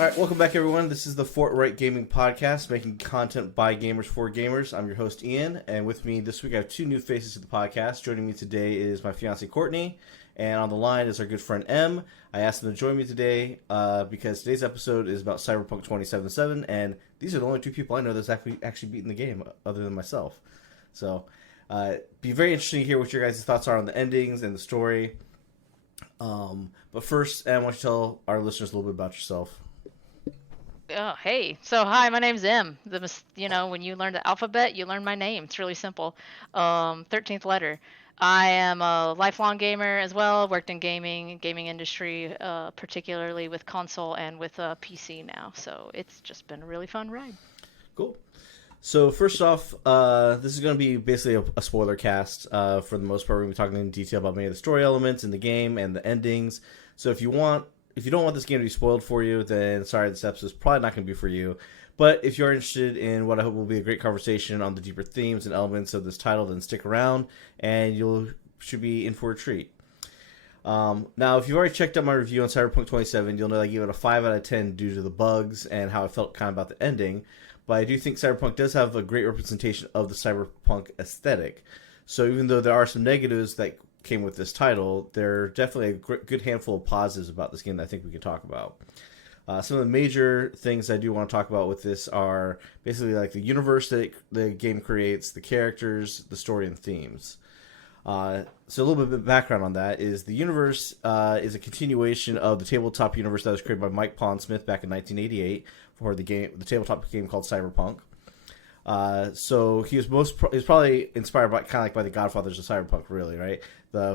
All right, welcome back, everyone. This is the Fortright Gaming Podcast, making content by gamers for gamers. I'm your host, Ian, and with me this week I have two new faces to the podcast. Joining me today is my fiancée, Courtney, and on the line is our good friend, M. I asked them to join me today because today's episode is about Cyberpunk 2077, and these are the only two people I know that's actually beaten the game, other than myself. So, be very interesting to hear what your guys' thoughts are on the endings and the story. But first, Em, why don't you tell our listeners a little bit about yourself? Oh, hey. So, hi, my name's M. When you learn the alphabet, you learn my name. It's really simple. 13th letter. I am a lifelong gamer as well. Worked in gaming industry, particularly with console and with PC now. So it's just been a really fun ride. Cool. So first off, this is going to be basically a spoiler cast. For the most part, we're going to be talking in detail about many of the story elements in the game and the endings. So if you don't want this game to be spoiled for you, then sorry, this episode is probably not going to be for you. But if you're interested in what I hope will be a great conversation on the deeper themes and elements of this title, then stick around, and should be in for a treat. Now, if you've already checked out my review on Cyberpunk 27, you'll know I gave it a 5 out of 10 due to the bugs and how I felt kind of about the ending. But I do think Cyberpunk does have a great representation of the Cyberpunk aesthetic. So even though there are some negatives that came with this title, there are definitely a good handful of positives about this game that I think we could talk about. Some of the major things I do want to talk about with this are basically like the universe that the game creates, the characters, the story, and themes. So a little bit of background on that is the universe is a continuation of the tabletop universe that was created by Mike Pondsmith back in 1988 for the tabletop game called Cyberpunk. So he was probably inspired by kind of like by the Godfathers of Cyberpunk, really, right?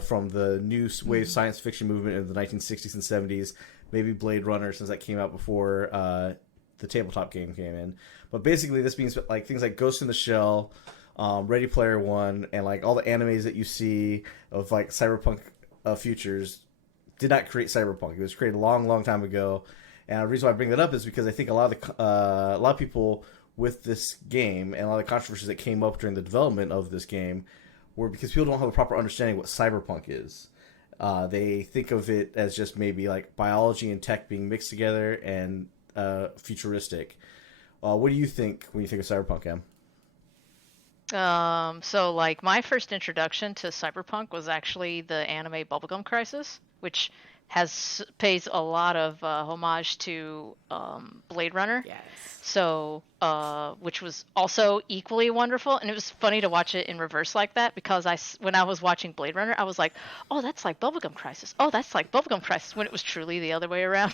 From the new wave science fiction movement in the 1960s and 70s, maybe Blade Runner, since that came out before the tabletop game came in. But basically, this means like things like Ghost in the Shell, Ready Player One, and like all the animes that you see of like Cyberpunk futures did not create Cyberpunk. It was created a long, long time ago. And the reason why I bring that up is because I think a lot of people with this game and a lot of the controversies that came up during the development of this game were because people don't have a proper understanding what cyberpunk is. They think of it as just maybe like biology and tech being mixed together and futuristic. What do you think when you think of cyberpunk, Em? So like my first introduction to Cyberpunk was actually the anime Bubblegum Crisis, which pays a lot of homage to Blade Runner. Yes. So, which was also equally wonderful, and it was funny to watch it in reverse like that because when I was watching Blade Runner, I was like, "Oh, that's like Bubblegum Crisis. Oh, that's like Bubblegum Crisis." When it was truly the other way around,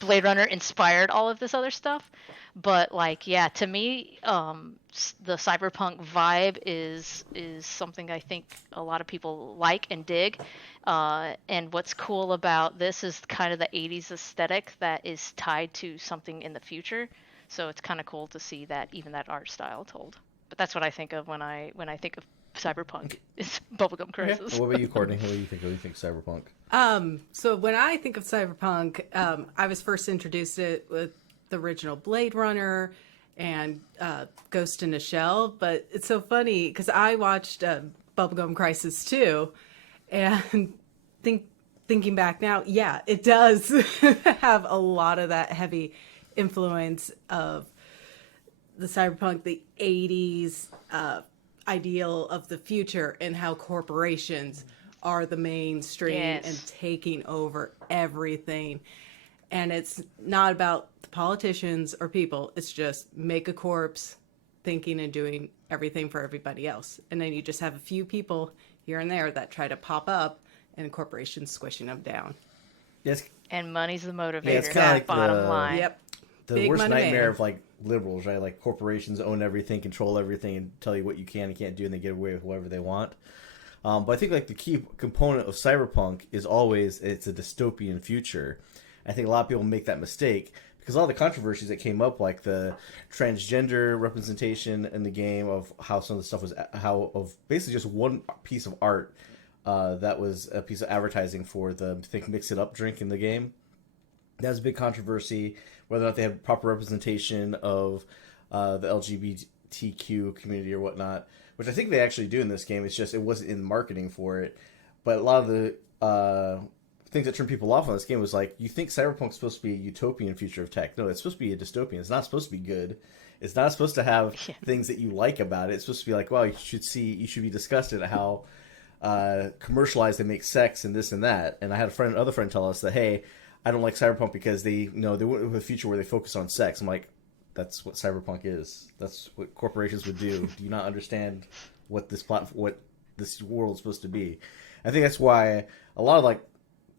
Blade Runner inspired all of this other stuff. But like, yeah, to me, the cyberpunk vibe is something I think a lot of people like and dig. And what's cool about this is kind of the 80s aesthetic that is tied to something in the future. So it's kind of cool to see that even that art style told. But that's what I think of when I think of cyberpunk. Is Bubblegum Crisis. Yeah. What about you, Courtney? What do you think? What do you think cyberpunk? So when I think of cyberpunk, I was first introduced to it with the original Blade Runner and Ghost in a Shell. But it's so funny because I watched Bubblegum Crisis too, and thinking back now, yeah, it does have a lot of that heavy influence of the cyberpunk, the 80s ideal of the future, and how corporations are the mainstream and taking over everything. And it's not about the politicians or people. It's just make a corpse thinking and doing everything for everybody else. And then you just have a few people here and there that try to pop up and corporations squishing them down. Yes. And money's the motivator. Yeah, it's kind of like bottom line. Yep. The Big worst nightmare man. of like liberals, right? Like corporations own everything, control everything, and tell you what you can and can't do, and they get away with whatever they want. But I think like the key component of cyberpunk is always it's a dystopian future. I think a lot of people make that mistake because a lot of the controversies that came up, like the transgender representation in the game, of how some of the stuff was of basically just one piece of art that was a piece of advertising for the Mix It Up drink in the game. That was a big controversy, whether or not they had proper representation of the LGBTQ community or whatnot, which I think they actually do in this game. It's just it wasn't in marketing for it. But a lot of the things that turned people off on this game was like, you think Cyberpunk's supposed to be a utopian future of tech. No, it's supposed to be a dystopian. It's not supposed to be good. It's not supposed to have things that you like about it. It's supposed to be like, wow, you should be disgusted at how commercialized they make sex and this and that. And I had another friend tell us that, hey, I don't like Cyberpunk because they went with a future where they focus on sex. I'm like, that's what Cyberpunk is. That's what corporations would do. Do you not understand what this world is supposed to be? I think that's why a lot of like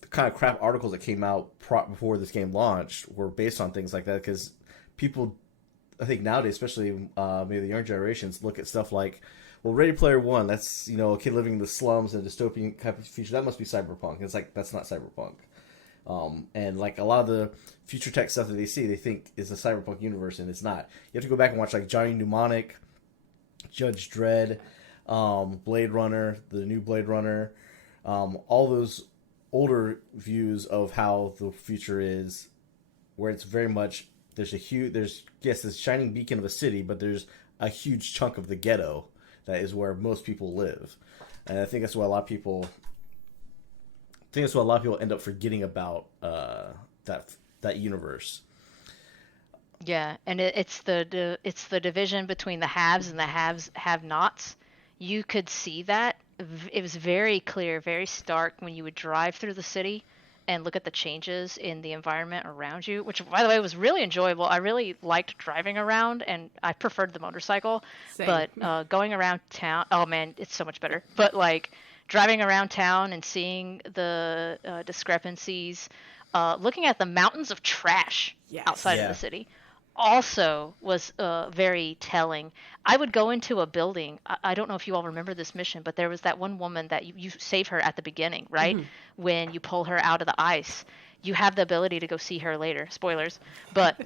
the kind of crap articles that came out before this game launched were based on things like that, because people, I think nowadays, especially maybe the younger generations, look at stuff like, well, Ready Player One, that's, a kid living in the slums and a dystopian type of future. That must be Cyberpunk. It's like, that's not Cyberpunk. And like a lot of the future tech stuff that they see, they think is the Cyberpunk universe, and it's not. You have to go back and watch like Johnny Mnemonic, Judge Dredd, Blade Runner, the new Blade Runner, all those older views of how the future is, where it's very much, there's this shining beacon of a city, but there's a huge chunk of the ghetto that is where most people live. And I think that's why a lot of people end up forgetting about that universe. Yeah, and it's the division between the haves and the have-nots. You could see that. It was very clear, very stark when you would drive through the city and look at the changes in the environment around you, which, by the way, was really enjoyable. I really liked driving around, and I preferred the motorcycle. Same. But going around town, oh man, it's so much better. But like driving around town and seeing the discrepancies, looking at the mountains of trash outside of the city, also was very telling. I would go into a building. I don't know if you all remember this mission, but there was that one woman that you save her at the beginning, right? Mm-hmm. When you pull her out of the ice. You have the ability to go see her later. Spoilers. But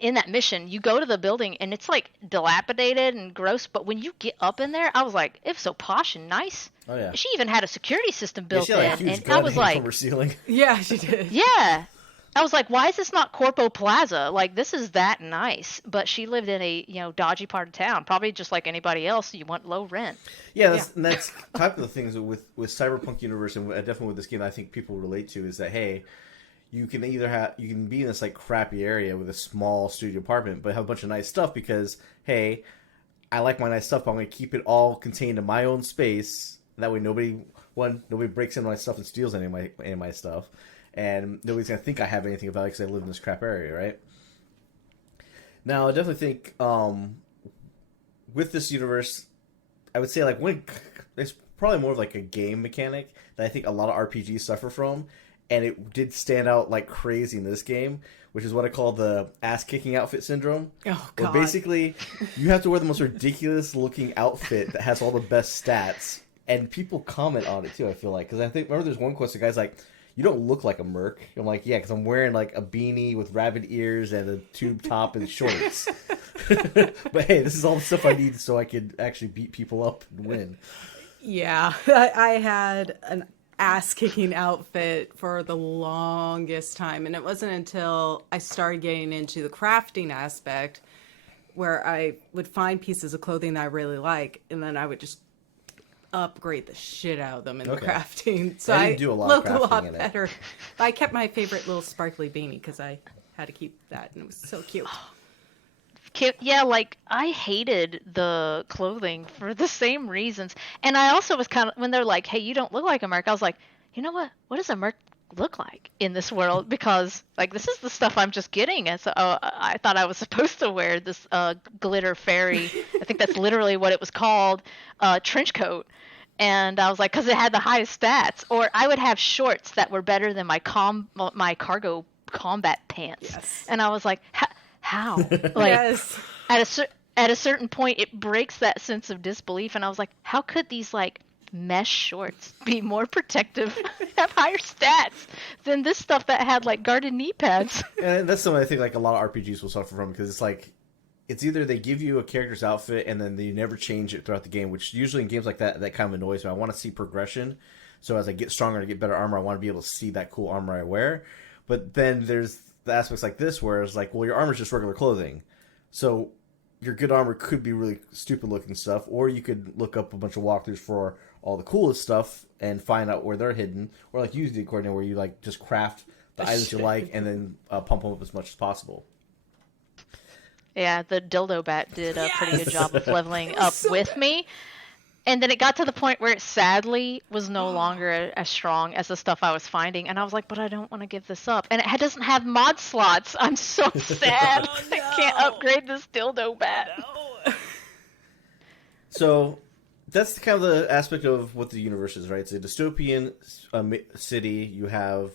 in that mission, you go to the building, and it's like dilapidated and gross. But when you get up in there, I was like, it's so posh and nice. Oh, yeah. She even had a security system built in. Like, and I was like, from her ceiling. Yeah, she did. Yeah. I was like, why is this not Corpo Plaza? Like, this is that nice. But she lived in a, dodgy part of town. Probably just like anybody else, you want low rent. Yeah, and that's type of the things with Cyberpunk universe, and definitely with this game, I think people relate to is that, hey, you can be in this like crappy area with a small studio apartment, but have a bunch of nice stuff because, hey, I like my nice stuff, but I'm going to keep it all contained in my own space. That way nobody breaks into my stuff and steals any of my stuff. And nobody's going to think I have anything about it because I live in this crap area, right? Now, I definitely think with this universe, I would say like it's probably more of like a game mechanic that I think a lot of RPGs suffer from. And it did stand out like crazy in this game, which is what I call the ass-kicking outfit syndrome. Oh, God. Where basically, you have to wear the most ridiculous-looking outfit that has all the best stats. And people comment on it, too, I feel like. Because remember there's one quote, the guy's like, you don't look like a merc. I'm like, yeah, because I'm wearing like a beanie with rabbit ears and a tube top and shorts. But hey, this is all the stuff I need so I could actually beat people up and win. Yeah, I had an ass-kicking outfit for the longest time, and it wasn't until I started getting into the crafting aspect where I would find pieces of clothing that I really like, and then I would just upgrade the shit out of them in the crafting. So I look a lot better. I kept my favorite little sparkly beanie because I had to keep that, and it was so cute. Yeah, like I hated the clothing for the same reasons. And I also was kind of, when they're like, hey, you don't look like a merc, I was like, you know what? What does a merc look like in this world? Because like this is the stuff I'm just getting. And so I thought I was supposed to wear this glitter fairy. I think that's literally what it was called, trench coat. And I was like, because it had the highest stats. Or I would have shorts that were better than my cargo combat pants. Yes. And I was like, how? Like, yes. At a certain point, it breaks that sense of disbelief. And I was like, how could these like mesh shorts be more protective, have higher stats than this stuff that had like guarded knee pads? And that's something I think like a lot of RPGs will suffer from, because it's like, it's either they give you a character's outfit and then they never change it throughout the game, which usually in games like that kind of annoys me. I want to see progression. So as I get stronger and get better armor, I want to be able to see that cool armor I wear. But then there's the aspects like this where it's like, well, your armor's just regular clothing. So your good armor could be really stupid looking stuff, or you could look up a bunch of walkthroughs for all the coolest stuff and find out where they're hidden, or like you did, Courtney, where you like just craft the items you like and then pump them up as much as possible. Yeah, the dildo bat did a pretty good job of leveling up so with good. me. And then it got to the point where it sadly was no longer as strong as the stuff I was finding. And I was like, but I don't want to give this up. And it doesn't have mod slots. I'm so sad. Oh, I can't no. upgrade this dildo bat. No. So that's kind of the aspect of what the universe is, right? It's a dystopian city. You have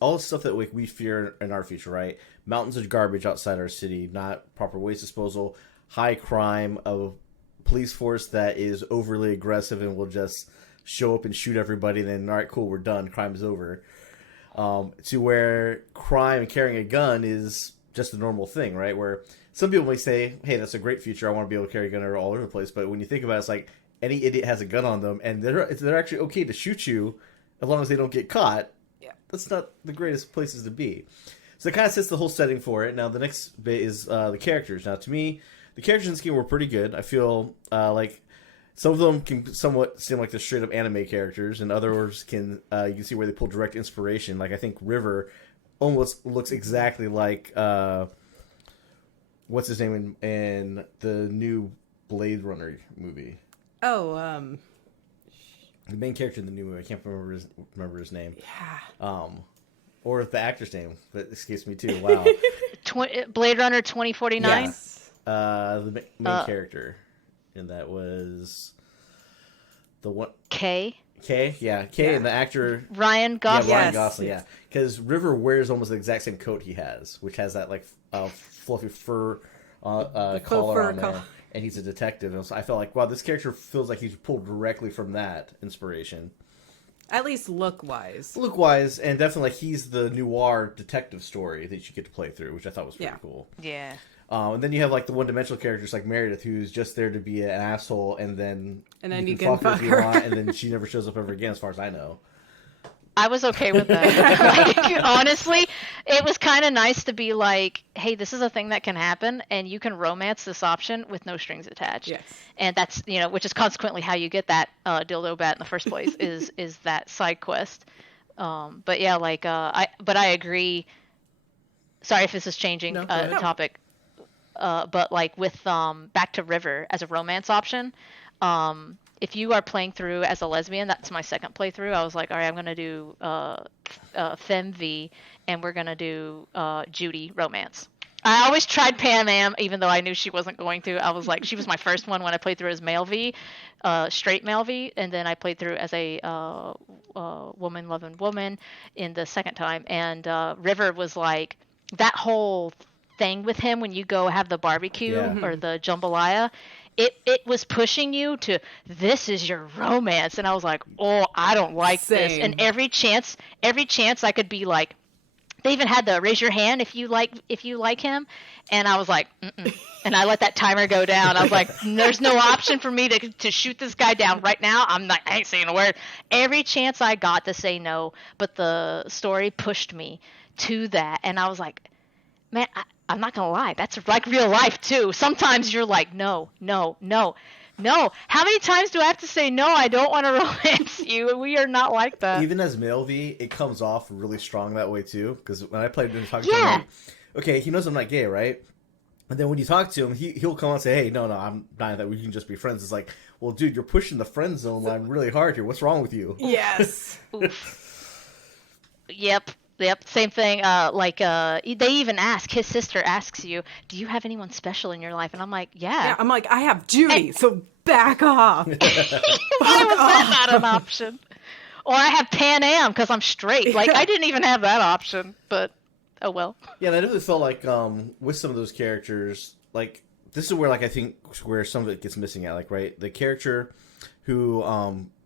all the stuff that we fear in our future, right? Mountains of garbage outside our city, not proper waste disposal, high crime, a police force that is overly aggressive and will just show up and shoot everybody. And then, all right, cool, we're done. Crime is over. To where crime and carrying a gun is just a normal thing, right? Where some people may say, hey, that's a great future. I want to be able to carry a gun all over the place. But when you think about it, it's like any idiot has a gun on them, and they're actually okay to shoot you as long as they don't get caught. Yeah. That's not the greatest places to be. So it kind of sets the whole setting for it. Now, the next bit is the characters. Now, to me, the characters in this game were pretty good. I feel like some of them can somewhat seem like they're straight up anime characters, and others can you can see where they pull direct inspiration. Like I think River almost looks exactly like what's his name in the new Blade Runner movie. Oh, The main character in the new movie. I can't remember his name. yeah. Or the actor's name. That escapes me too. Wow. Blade Runner 2049? Yes. The main character. And that was the one. K. Yeah, K, and the actor Ryan Gosling. Ryan Yes, Gosling, yes. yeah. Because River wears almost the exact same coat he has, which has that like fluffy fur collar fur on there, and he's a detective. And so I felt like, wow, this character feels like he's pulled directly from that inspiration. At least look-wise. Look-wise, and definitely like he's the noir detective story that you get to play through, which I thought was pretty cool. Yeah. And then you have like the one-dimensional characters like Meredith, who's just there to be an asshole, and then you can fuck if you her. want, and then she never shows up ever again, as far as I know. I was okay with that. Like, honestly, it was kind of nice to be like, hey, this is a thing that can happen, and you can romance this option with no strings attached. Yes. And that's, which is consequently how you get that dildo bat in the first place is that side quest. But yeah, like, I agree. Sorry if this is changing No, go ahead. topic. But like with Back to River as a romance option, if you are playing through as a lesbian, that's my second playthrough. I was like, all right, I'm gonna do Femme V, and we're gonna do Judy romance. I always tried Pam Am, even though I knew she wasn't going to. I was like, she was my first one when I played through as male V, straight male V, and then I played through as a woman loving woman in the second time. And River was like that whole thing with him when you go have the barbecue or the jambalaya. It was pushing you to, this is your romance, and I was like, oh, I don't like this. Same. And every chance I could be like, they even had the raise your hand if you like him, and I was like, mm-mm. And I let that timer go down. I was like, there's no option for me to shoot this guy down right now. I ain't saying a word. Every chance I got to say no, but the story pushed me to that, and I was like, man, I'm not gonna lie, that's like real life too. Sometimes you're like, no. How many times do I have to say no? I don't want to romance you. We are not like that. Even as male V, it comes off really strong that way too. Because when I played him talking to him, like, okay, he knows I'm not gay, right? And then when you talk to him, he'll come on and say, hey, no, I'm not that. We can just be friends. It's like, well, dude, you're pushing the friend zone line really hard here. What's wrong with you? Yes. Yep. Same thing. They even ask, his sister asks you, do you have anyone special in your life? And I'm like, yeah. I'm like, I have Judy, so back off. Why was that not an option? Or I have Pan Am because I'm straight. Like, I didn't even have that option, but oh well. Yeah, and I definitely felt like with some of those characters, like this is where like I think where some of it gets missing at, like right, the character who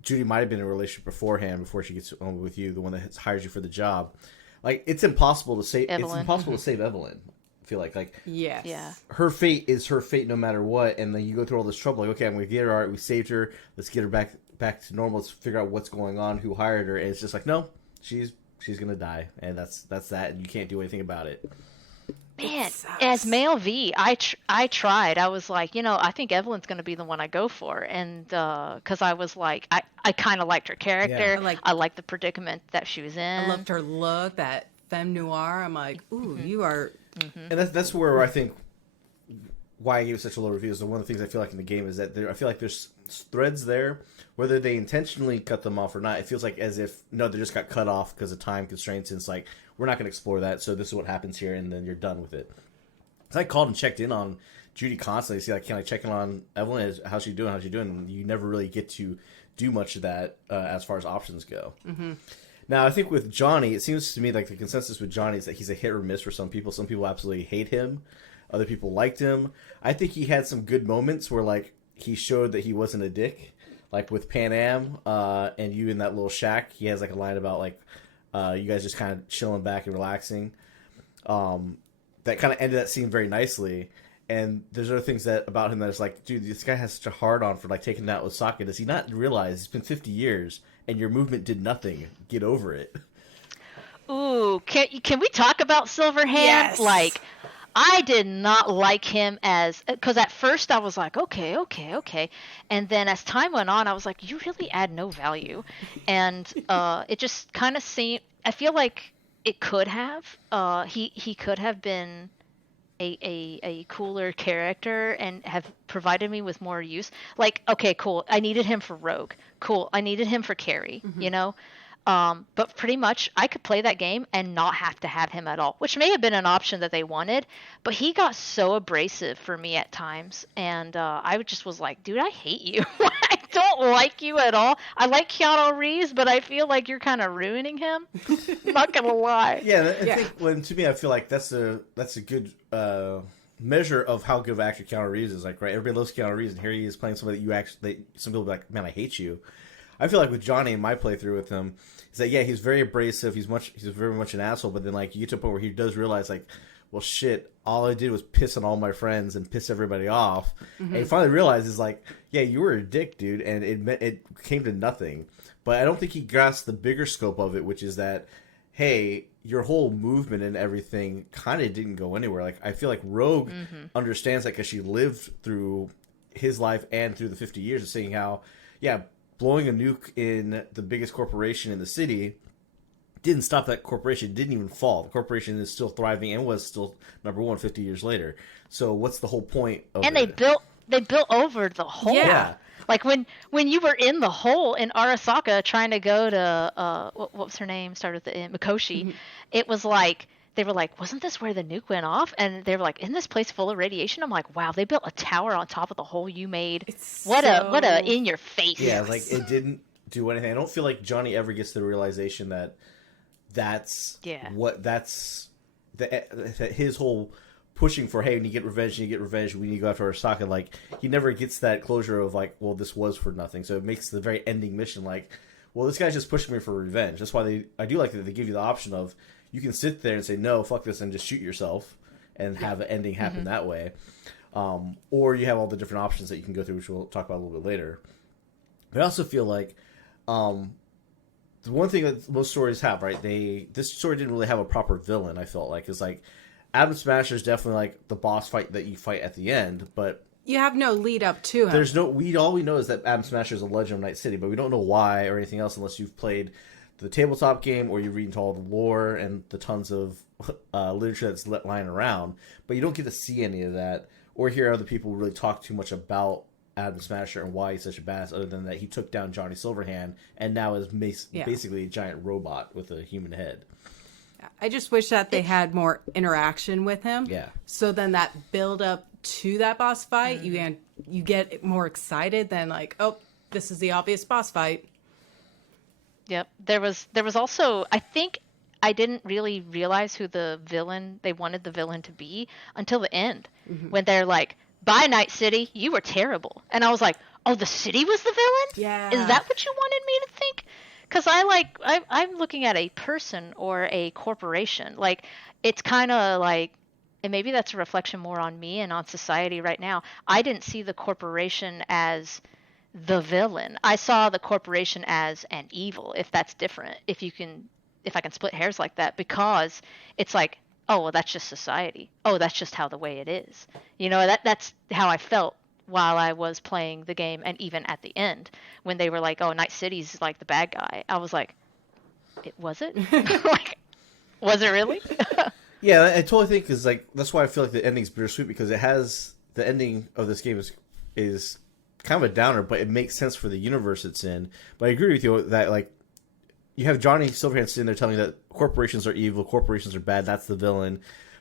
Judy might have been in a relationship beforehand before she gets on with you, the one that hires you for the job. Like it's impossible to save Evelyn. It's impossible to save Evelyn. I feel like yes. Yeah. Her fate is her fate no matter what, and then you go through all this trouble. Like, okay, I'm gonna get her. All right, we saved her. Let's get her back to normal. Let's figure out what's going on, who hired her, and it's just like, no, she's gonna die, and that's that, and you can't do anything about it. Man, sucks. as male V, I tried. I was like, I think Evelyn's gonna be the one I go for, and because I was like, I kind of liked her character. I like- I liked the predicament that she was in. I loved her look, that femme noir. I'm like, ooh, you are. And that's where I think why I gave it such a low review is one of the things I feel like in the game is that I feel like there's threads there, whether they intentionally cut them off or not. It feels like as if they just got cut off because of time constraints. And it's like we're not going to explore that, so this is what happens here, and then you're done with it. So I called and checked in on Judy constantly. See, like, can I check in on Evelyn? How's she doing? How's she doing? And you never really get to do much of that as far as options go. Mm-hmm. Now, I think with Johnny, it seems to me like the consensus with Johnny is that he's a hit or miss for some people. Some people absolutely hate him. Other people liked him. I think he had some good moments where, like, he showed that he wasn't a dick. Like, with Pan Am and you in that little shack, he has, like, a line about, like, you guys just kind of chilling back and relaxing. That kind of ended that scene very nicely. And there's other things that about him that is like, dude, this guy has such a hard-on for, like, taking out Osaka. Does he not realize it's been 50 years and your movement did nothing? Get over it. Ooh, can we talk about Silverhand? Yes. Like, I did not like him because at first I was like, okay. And then as time went on, I was like, you really add no value. And it just kind of seemed, I feel like it could have, he could have been a cooler character and have provided me with more use. Like, okay, cool. I needed him for Rogue. Cool. I needed him for Carrie, but pretty much I could play that game and not have to have him at all, which may have been an option that they wanted, but he got so abrasive for me at times. And I just was like, dude, I hate you. I don't like you at all. I like Keanu Reeves, but I feel like you're kind of ruining him. I'm not going to lie. Yeah, I think to me, I feel like that's a good measure of how good of an actor Keanu Reeves is. Like, right, everybody loves Keanu Reeves, and here he is playing somebody that some people be like, man, I hate you. I feel like with Johnny and my playthrough with him, is that he's very abrasive. He's very much an asshole. But then like you get to a point where he does realize like, well, shit, all I did was piss on all my friends and piss everybody off. Mm-hmm. And he finally realizes like, yeah, you were a dick, dude, and it came to nothing. But I don't think he grasped the bigger scope of it, which is that, hey, your whole movement and everything kind of didn't go anywhere. Like I feel like Rogue understands that because she lived through his life and through the 50 years of seeing how, blowing a nuke in the biggest corporation in the city didn't stop that corporation. It didn't even fall. The corporation is still thriving and was still number one 50 years later. So what's the whole point of And it? they built over the hole. Yeah. Like when you were in the hole in Arasaka trying to go to what was her name? Started with the Mikoshi. It was like they were like, wasn't this where the nuke went off? And they were like, isn't this place full of radiation? I'm like, wow, they built a tower on top of the hole you made. What a in your face. Yeah, like it didn't do anything. I don't feel like Johnny ever gets the realization that that's that his whole pushing for, hey, when you get revenge, when you go after Arasaka, like he never gets that closure of like, well, this was for nothing. So it makes the very ending mission like, well, this guy's just pushing me for revenge. That's why I do like that they give you the option of, you can sit there and say, no, fuck this, and just shoot yourself and have an ending happen that way. Or you have all the different options that you can go through, which we'll talk about a little bit later. But I also feel like the one thing that most stories have, right? This story didn't really have a proper villain, I felt like. It's like, Adam Smasher is definitely like the boss fight that you fight at the end, but You have no lead up to him. there's no... all we know is that Adam Smasher is a legend of Night City, but we don't know why or anything else unless you've played the tabletop game or you read into all the lore and the tons of literature that's lying around, but you don't get to see any of that or hear other people really talk too much about Adam Smasher and why he's such a badass, other than that he took down Johnny Silverhand and now is basically a giant robot with a human head. I just wish that they had more interaction with him. Yeah. So then that build up to that boss fight, you get more excited than like, oh, this is the obvious boss fight. Yep. There was also, I think I didn't really realize who they wanted the villain to be until the end. When they're like, bye Night City, you were terrible. And I was like, oh, the city was the villain? Yeah. Is that what you wanted me to think? Because I'm looking at a person or a corporation. Like, it's kind of like, and maybe that's a reflection more on me and on society right now. I didn't see the corporation as the villain. I saw the corporation as an evil, if that's different. If I can split hairs like that, because it's like, oh, well, that's just society. Oh, that's just how the way it is. That's how I felt while I was playing the game, and even at the end when they were like, oh, Night City's like the bad guy. I was like, was it? Like, was it really? Yeah, I totally think because like that's why I feel like the ending's bittersweet, because it has the ending of this game is kind of a downer, but it makes sense for the universe it's in. But I agree with you that like you have Johnny Silverhand sitting there telling you that corporations are evil, corporations are bad, that's the villain.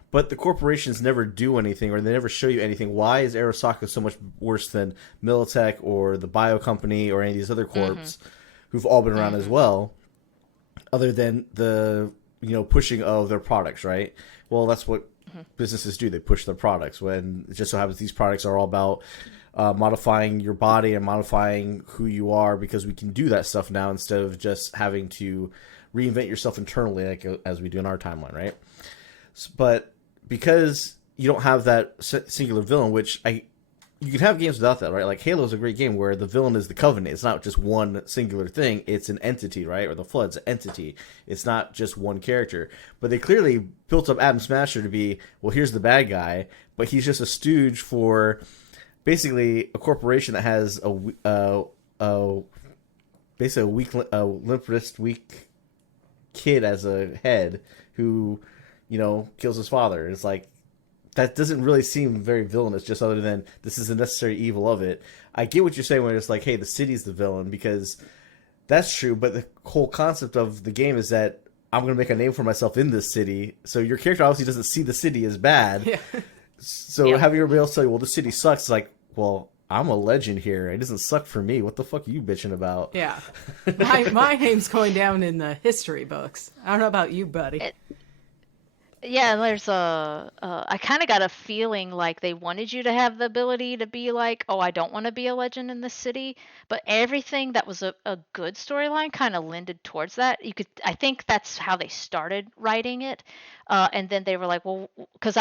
But the corporations never do anything, or they never show you anything. Why is Arasaka so much worse than Militech or the Bio Company or any of these other corps who've all been around as well, other than the pushing of their products, right? Well, that's what businesses do. They push their products. When it just so happens these products are all about modifying your body and modifying who you are, because we can do that stuff now instead of just having to reinvent yourself internally, like as we do in our timeline, right? But because you don't have that singular villain, which you can have games without that, right? Like Halo is a great game where the villain is the Covenant. It's not just one singular thing. It's an entity, right? Or the Flood's an entity. It's not just one character. But they clearly built up Adam Smasher to be, well, here's the bad guy, but he's just a stooge for basically a corporation that has basically a limp wrist, weak kid as a head who kills his father. It's like, that doesn't really seem very villainous, just other than this is a necessary evil of it. I get what you're saying when it's like, hey, the city's the villain, because that's true, but the whole concept of the game is that I'm going to make a name for myself in this city. So your character obviously doesn't see the city as bad. Yeah. So having everybody else tell you, well, the city sucks, it's like, well, I'm a legend here. It doesn't suck for me. What the fuck are you bitching about? Yeah. My name's going down in the history books. I don't know about you, buddy. Yeah, there's I kind of got a feeling like they wanted you to have the ability to be like, oh, I don't want to be a legend in this city, but everything that was a good storyline kind of lended towards that. I think that's how they started writing it, and then they were like, well, because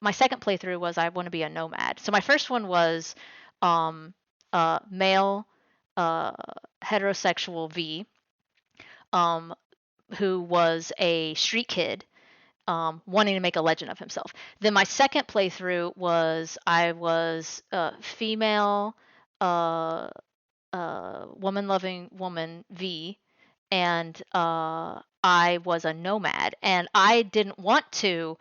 my second playthrough was I want to be a nomad. So my first one was, male, heterosexual V, who was a street kid, wanting to make a legend of himself. Then my second playthrough was I was a female, woman-loving woman V, and I was a nomad, and I didn't want to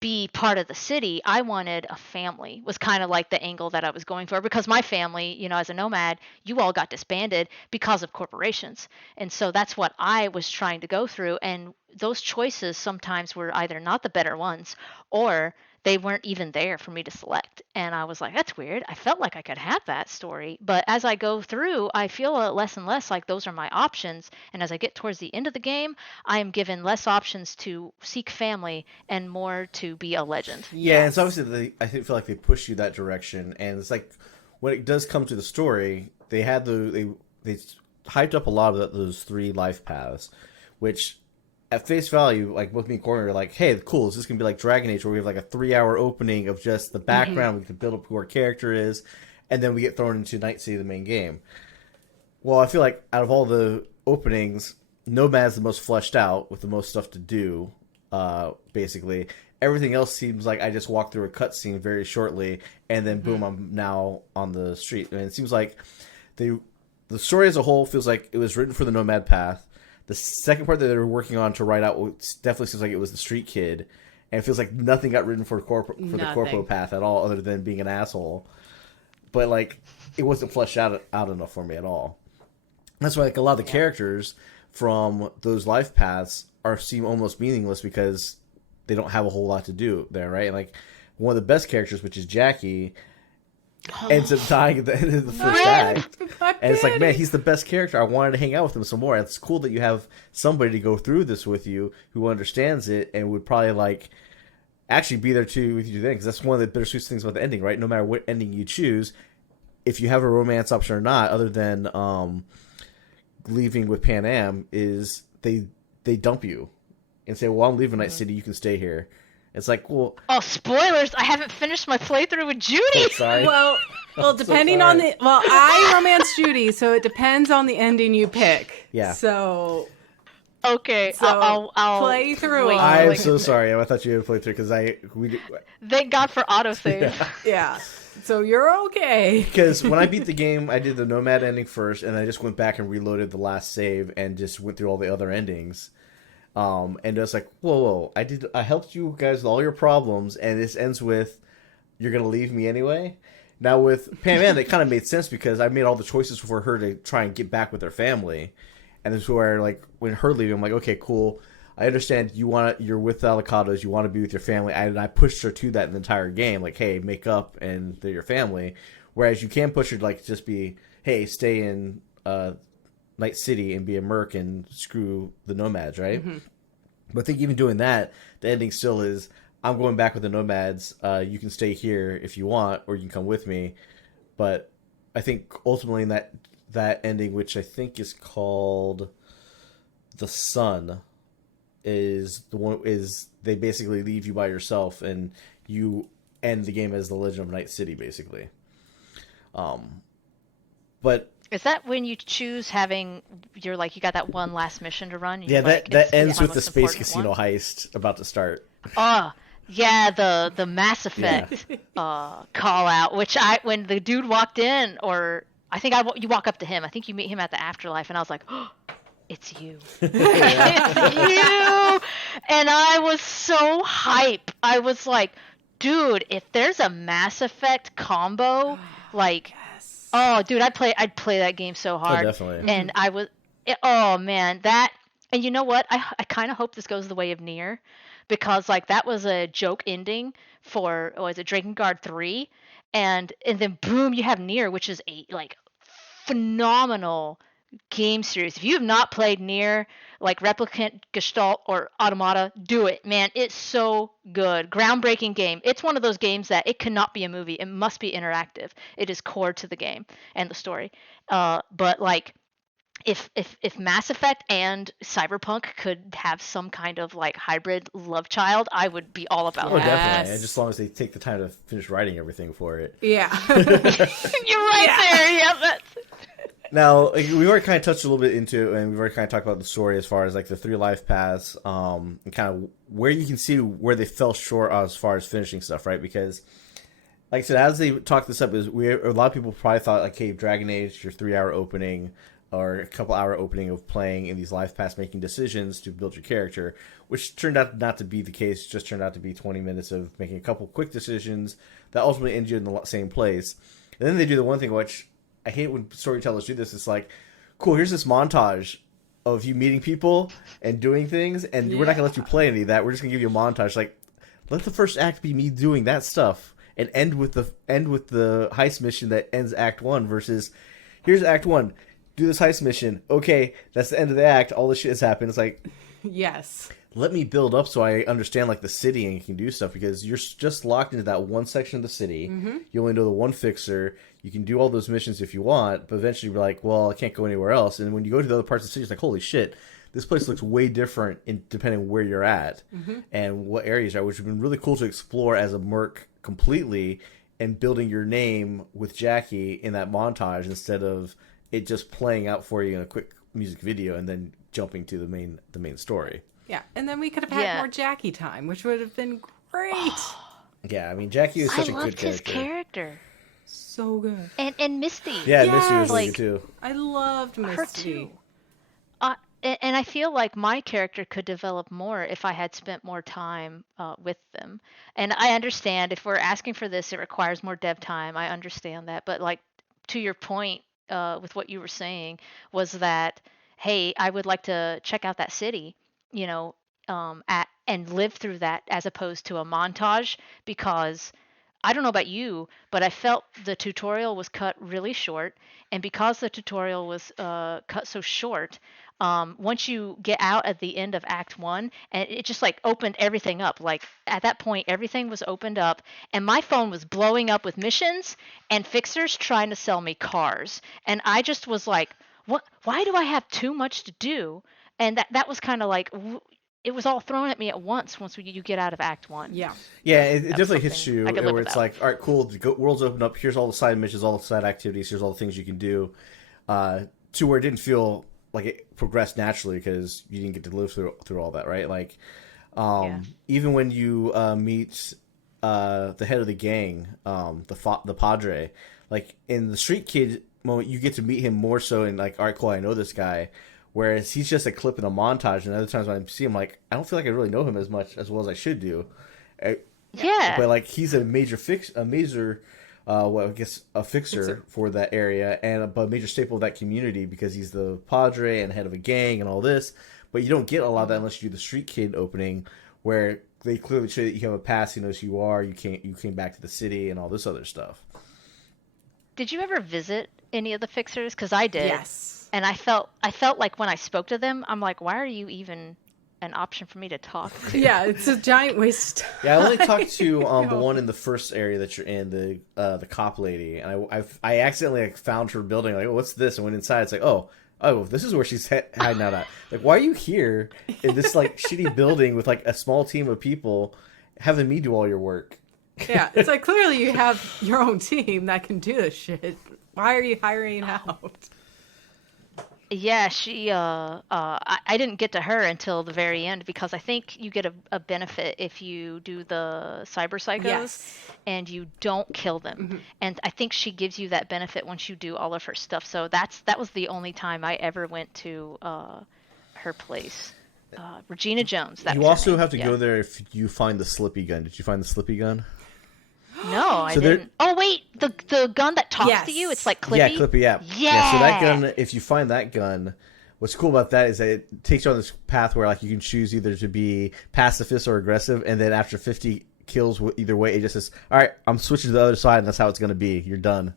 be part of the city. I wanted a family, was kind of like the angle that I was going for, because my family, as a nomad, you all got disbanded because of corporations. And so that's what I was trying to go through. And those choices sometimes were either not the better ones, or they weren't even there for me to select. And I was like, that's weird. I felt like I could have that story. But as I go through, I feel less and less like those are my options. And as I get towards the end of the game, I am given less options to seek family and more to be a legend. Yeah, and so obviously I feel like they push you that direction. And it's like, when it does come to the story, they had they hyped up a lot of those 3 life paths, which at face value, like with me and Courtney, we're like, hey, cool, is this going to be like Dragon Age where we have like a 3-hour opening of just the background, we can build up who our character is, and then we get thrown into Night City, the main game. Well, I feel like out of all the openings, Nomad's the most fleshed out with the most stuff to do, basically. Everything else seems like I just walked through a cutscene very shortly, and then boom, I'm now on the street. And it seems like the story as a whole feels like it was written for the Nomad path. The second part that they were working on to write out definitely seems like it was the street kid, and it feels like nothing got written for the corpo path at all, other than being an asshole. But like, it wasn't fleshed out enough for me at all. That's why like a lot of the characters from those life paths seem almost meaningless because they don't have a whole lot to do there, right? And like one of the best characters, which is Jackie, ends up dying at the end of the first act. And it's like, man, he's the best character. I wanted to hang out with him some more. And it's cool that you have somebody to go through this with you who understands it and would probably like actually be there too with you then, because that's one of the bittersweet things about the ending, right? No matter what ending you choose, if you have a romance option or not, other than leaving with Pan Am, is they dump you and say, well, I'm leaving Night City, you can stay here. It's like, well... Oh, spoilers! I haven't finished my playthrough with Judy! Oh, sorry. Well, depending on the... Well, I romance Judy, so it depends on the ending you pick. Yeah. So... Okay, So I'll play through wait. them. I am Like- so sorry. I thought you had played through because Thank God for autosave. Yeah. So you're okay. because when I beat the game, I did the Nomad ending first, and I just went back and reloaded the last save and just went through all the other endings. And it was like, whoa, I helped you guys with all your problems, and this ends with, you're gonna leave me anyway. Now with Pam Ann, that kind of made sense because I made all the choices for her to try and get back with her family, and this is where like when her leaving, I'm like, okay, cool. I understand you're with the Avocados, you want to be with your family, and I pushed her to that in the entire game, like, hey, make up and they're your family. Whereas you can push her to like just be, hey, stay in Night City and be a merc and screw the Nomads, right? Mm-hmm. But I think even doing that, the ending still is, I'm going back with the Nomads. You can stay here if you want, or you can come with me. But I think ultimately in that ending, which I think is called The Sun, is they basically leave you by yourself and you end the game as the Legend of Night City, basically. But Is that when you choose having you got that one last mission to run? yeah, like, that ends my with the most space important casino one? heist about to start. Oh, yeah, the Mass Effect call out, which when the dude walked in, or I think you walk up to him. I think you meet him at the afterlife, and I was like, oh, it's you. It's you. And I was so hype. I was like, dude, if there's a Mass Effect combo, like, Yes. oh, dude, I'd play that game so hard. Oh, definitely. And oh man, and you know what? I kind of hope this goes the way of Nier, because like that was a joke ending for was it Drakengard 3, and then boom, you have Nier, which is a like phenomenal game series. If you have not played Nier, like Replicant, Gestalt, or Automata, do it, man. It's so good. Groundbreaking game. It's one of those games that it cannot be a movie. It must be interactive. It is core to the game and the story. But like, if Mass Effect and Cyberpunk could have some kind of like hybrid love child, I would be all about Oh, that. definitely. And just as long as they take the time to finish writing everything for it. Yeah. You're right there. Yeah, that's. Now, like, we've already kind of touched a little bit into, and we've already kind of talked about the story as far as like the 3 life paths, and kind of where you can see where they fell short as far as finishing stuff, right? Because, like I said, as they talked this up, a lot of people probably thought like, hey, Dragon Age, your 3-hour opening or a couple-hour opening of playing in these life paths, making decisions to build your character, which turned out not to be the case. Just turned out to be 20 minutes of making a couple quick decisions that ultimately end you in the same place. And then they do the one thing which I hate when storytellers do this. It's like, cool, here's this montage of you meeting people and doing things, and we're not gonna let you play any of that. We're just gonna give you a montage. Like, let the first act be me doing that stuff, and end with the heist mission that ends Act 1. Versus, here's Act 1. Do this heist mission. Okay, that's the end of the act. All this shit has happened. It's like, Yes. let me build up so I understand like the city and can do stuff, because you're just locked into that one section of the city. Mm-hmm. You only know the one fixer. You can do all those missions if you want, but eventually you're like, well, I can't go anywhere else. And when you go to the other parts of the city, it's like, holy shit, this place looks way different depending on where you're at and what areas are, which has been really cool to explore as a merc completely, and building your name with Jackie in that montage instead of it just playing out for you in a quick music video and then jumping to the main story. Yeah. And then we could have had more Jackie time, which would have been great. Yeah, I mean, Jackie is such a good loved his character. character. So good. And Misty. Yeah, Misty was Yes. really Like, good too. I loved Misty. her too. And I feel like my character could develop more if I had spent more time with them. And I understand if we're asking for this, it requires more dev time. I understand that. But like, to your point with what you were saying, was that, hey, I would like to check out that city, and live through that, as opposed to a montage, because I don't know about you, but I felt the tutorial was cut really short. And because the tutorial was cut so short, once you get out at the end of Act 1, and it just like opened everything up. Like at that point, everything was opened up, and my phone was blowing up with missions and fixers trying to sell me cars. And I just was like, what? Why do I have too much to do? And that was kind of like, it was all thrown at me at once you get out of Act 1. Yeah. Yeah, it definitely hits you I could live where with it's that. like, all right, cool, the world's opened up. Here's all the side missions, all the side activities. Here's all the things you can do. To where it didn't feel like it progressed naturally because you didn't get to live through all that, right? Like, even when you meet the head of the gang, the Padre, like in the Street Kid moment, you get to meet him more so in like, all right, cool, I know this guy. Whereas he's just a clip in a montage, and other times when I see him, like, I don't feel like I really know him as well as I should do. Yeah. But like he's a major a fixer for that area, and a major staple of that community because he's the Padre and head of a gang and all this. But you don't get a lot of that unless you do the Street Kid opening, where they clearly show that you have a past. He knows who you are. You came back to the city and all this other stuff. Did you ever visit any of the fixers? Because I did. Yes. And I felt like when I spoke to them, I'm like, why are you even an option for me to talk to? Yeah, it's a giant waste. Yeah, I only talked to the one in the first area that you're in, the cop lady, and I accidentally like found her building, like, oh, what's this? And went inside. It's like, oh, this is where she's hiding out at. Like, why are you here in this like shitty building with like a small team of people having me do all your work? Yeah, it's like clearly you have your own team that can do this shit. Why are you hiring out? Yeah, she. I didn't get to her until the very end because I think you get a benefit if you do the cyber psychos Yes. and you don't kill them. Mm-hmm. And I think she gives you that benefit once you do all of her stuff. So that was the only time I ever went to her place. Regina Jones. That You was her also name. have to Yeah. go there if you find the Slippy gun. Did you find the Slippy gun? No, I So there- didn't. Oh wait, the gun that talks Yes. to you. It's like Clippy. Yeah, Clippy, yeah. Yeah. So that gun, if you find that gun, what's cool about that is that it takes you on this path where like you can choose either to be pacifist or aggressive, and then after 50 kills either way, it just says, all right, I'm switching to the other side, and that's how it's going to be. You're done.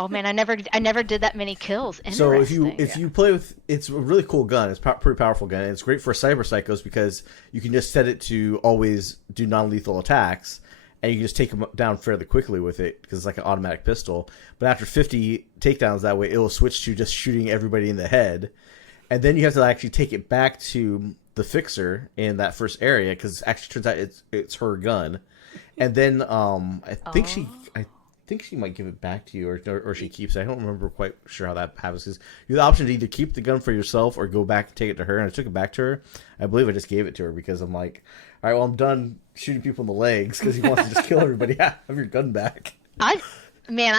Oh man, I never did that many kills. So if Interesting. you play with, it's a really cool gun. It's pretty powerful gun. And it's great for cyber psychos because you can just set it to always do non-lethal attacks, and you can just take them down fairly quickly with it because it's like an automatic pistol. But after 50 takedowns that way, it will switch to just shooting everybody in the head, and then you have to actually take it back to the fixer in that first area because it actually turns out it's her gun, and then I think she might give it back to you, or she keeps it. I don't remember quite sure how that happens. Because you have the option to either keep the gun for yourself or go back and take it to her. And I took it back to her. I believe I just gave it to her because I'm like, all right, well, I'm done shooting people in the legs because he wants to just kill everybody. Yeah, have your gun back. I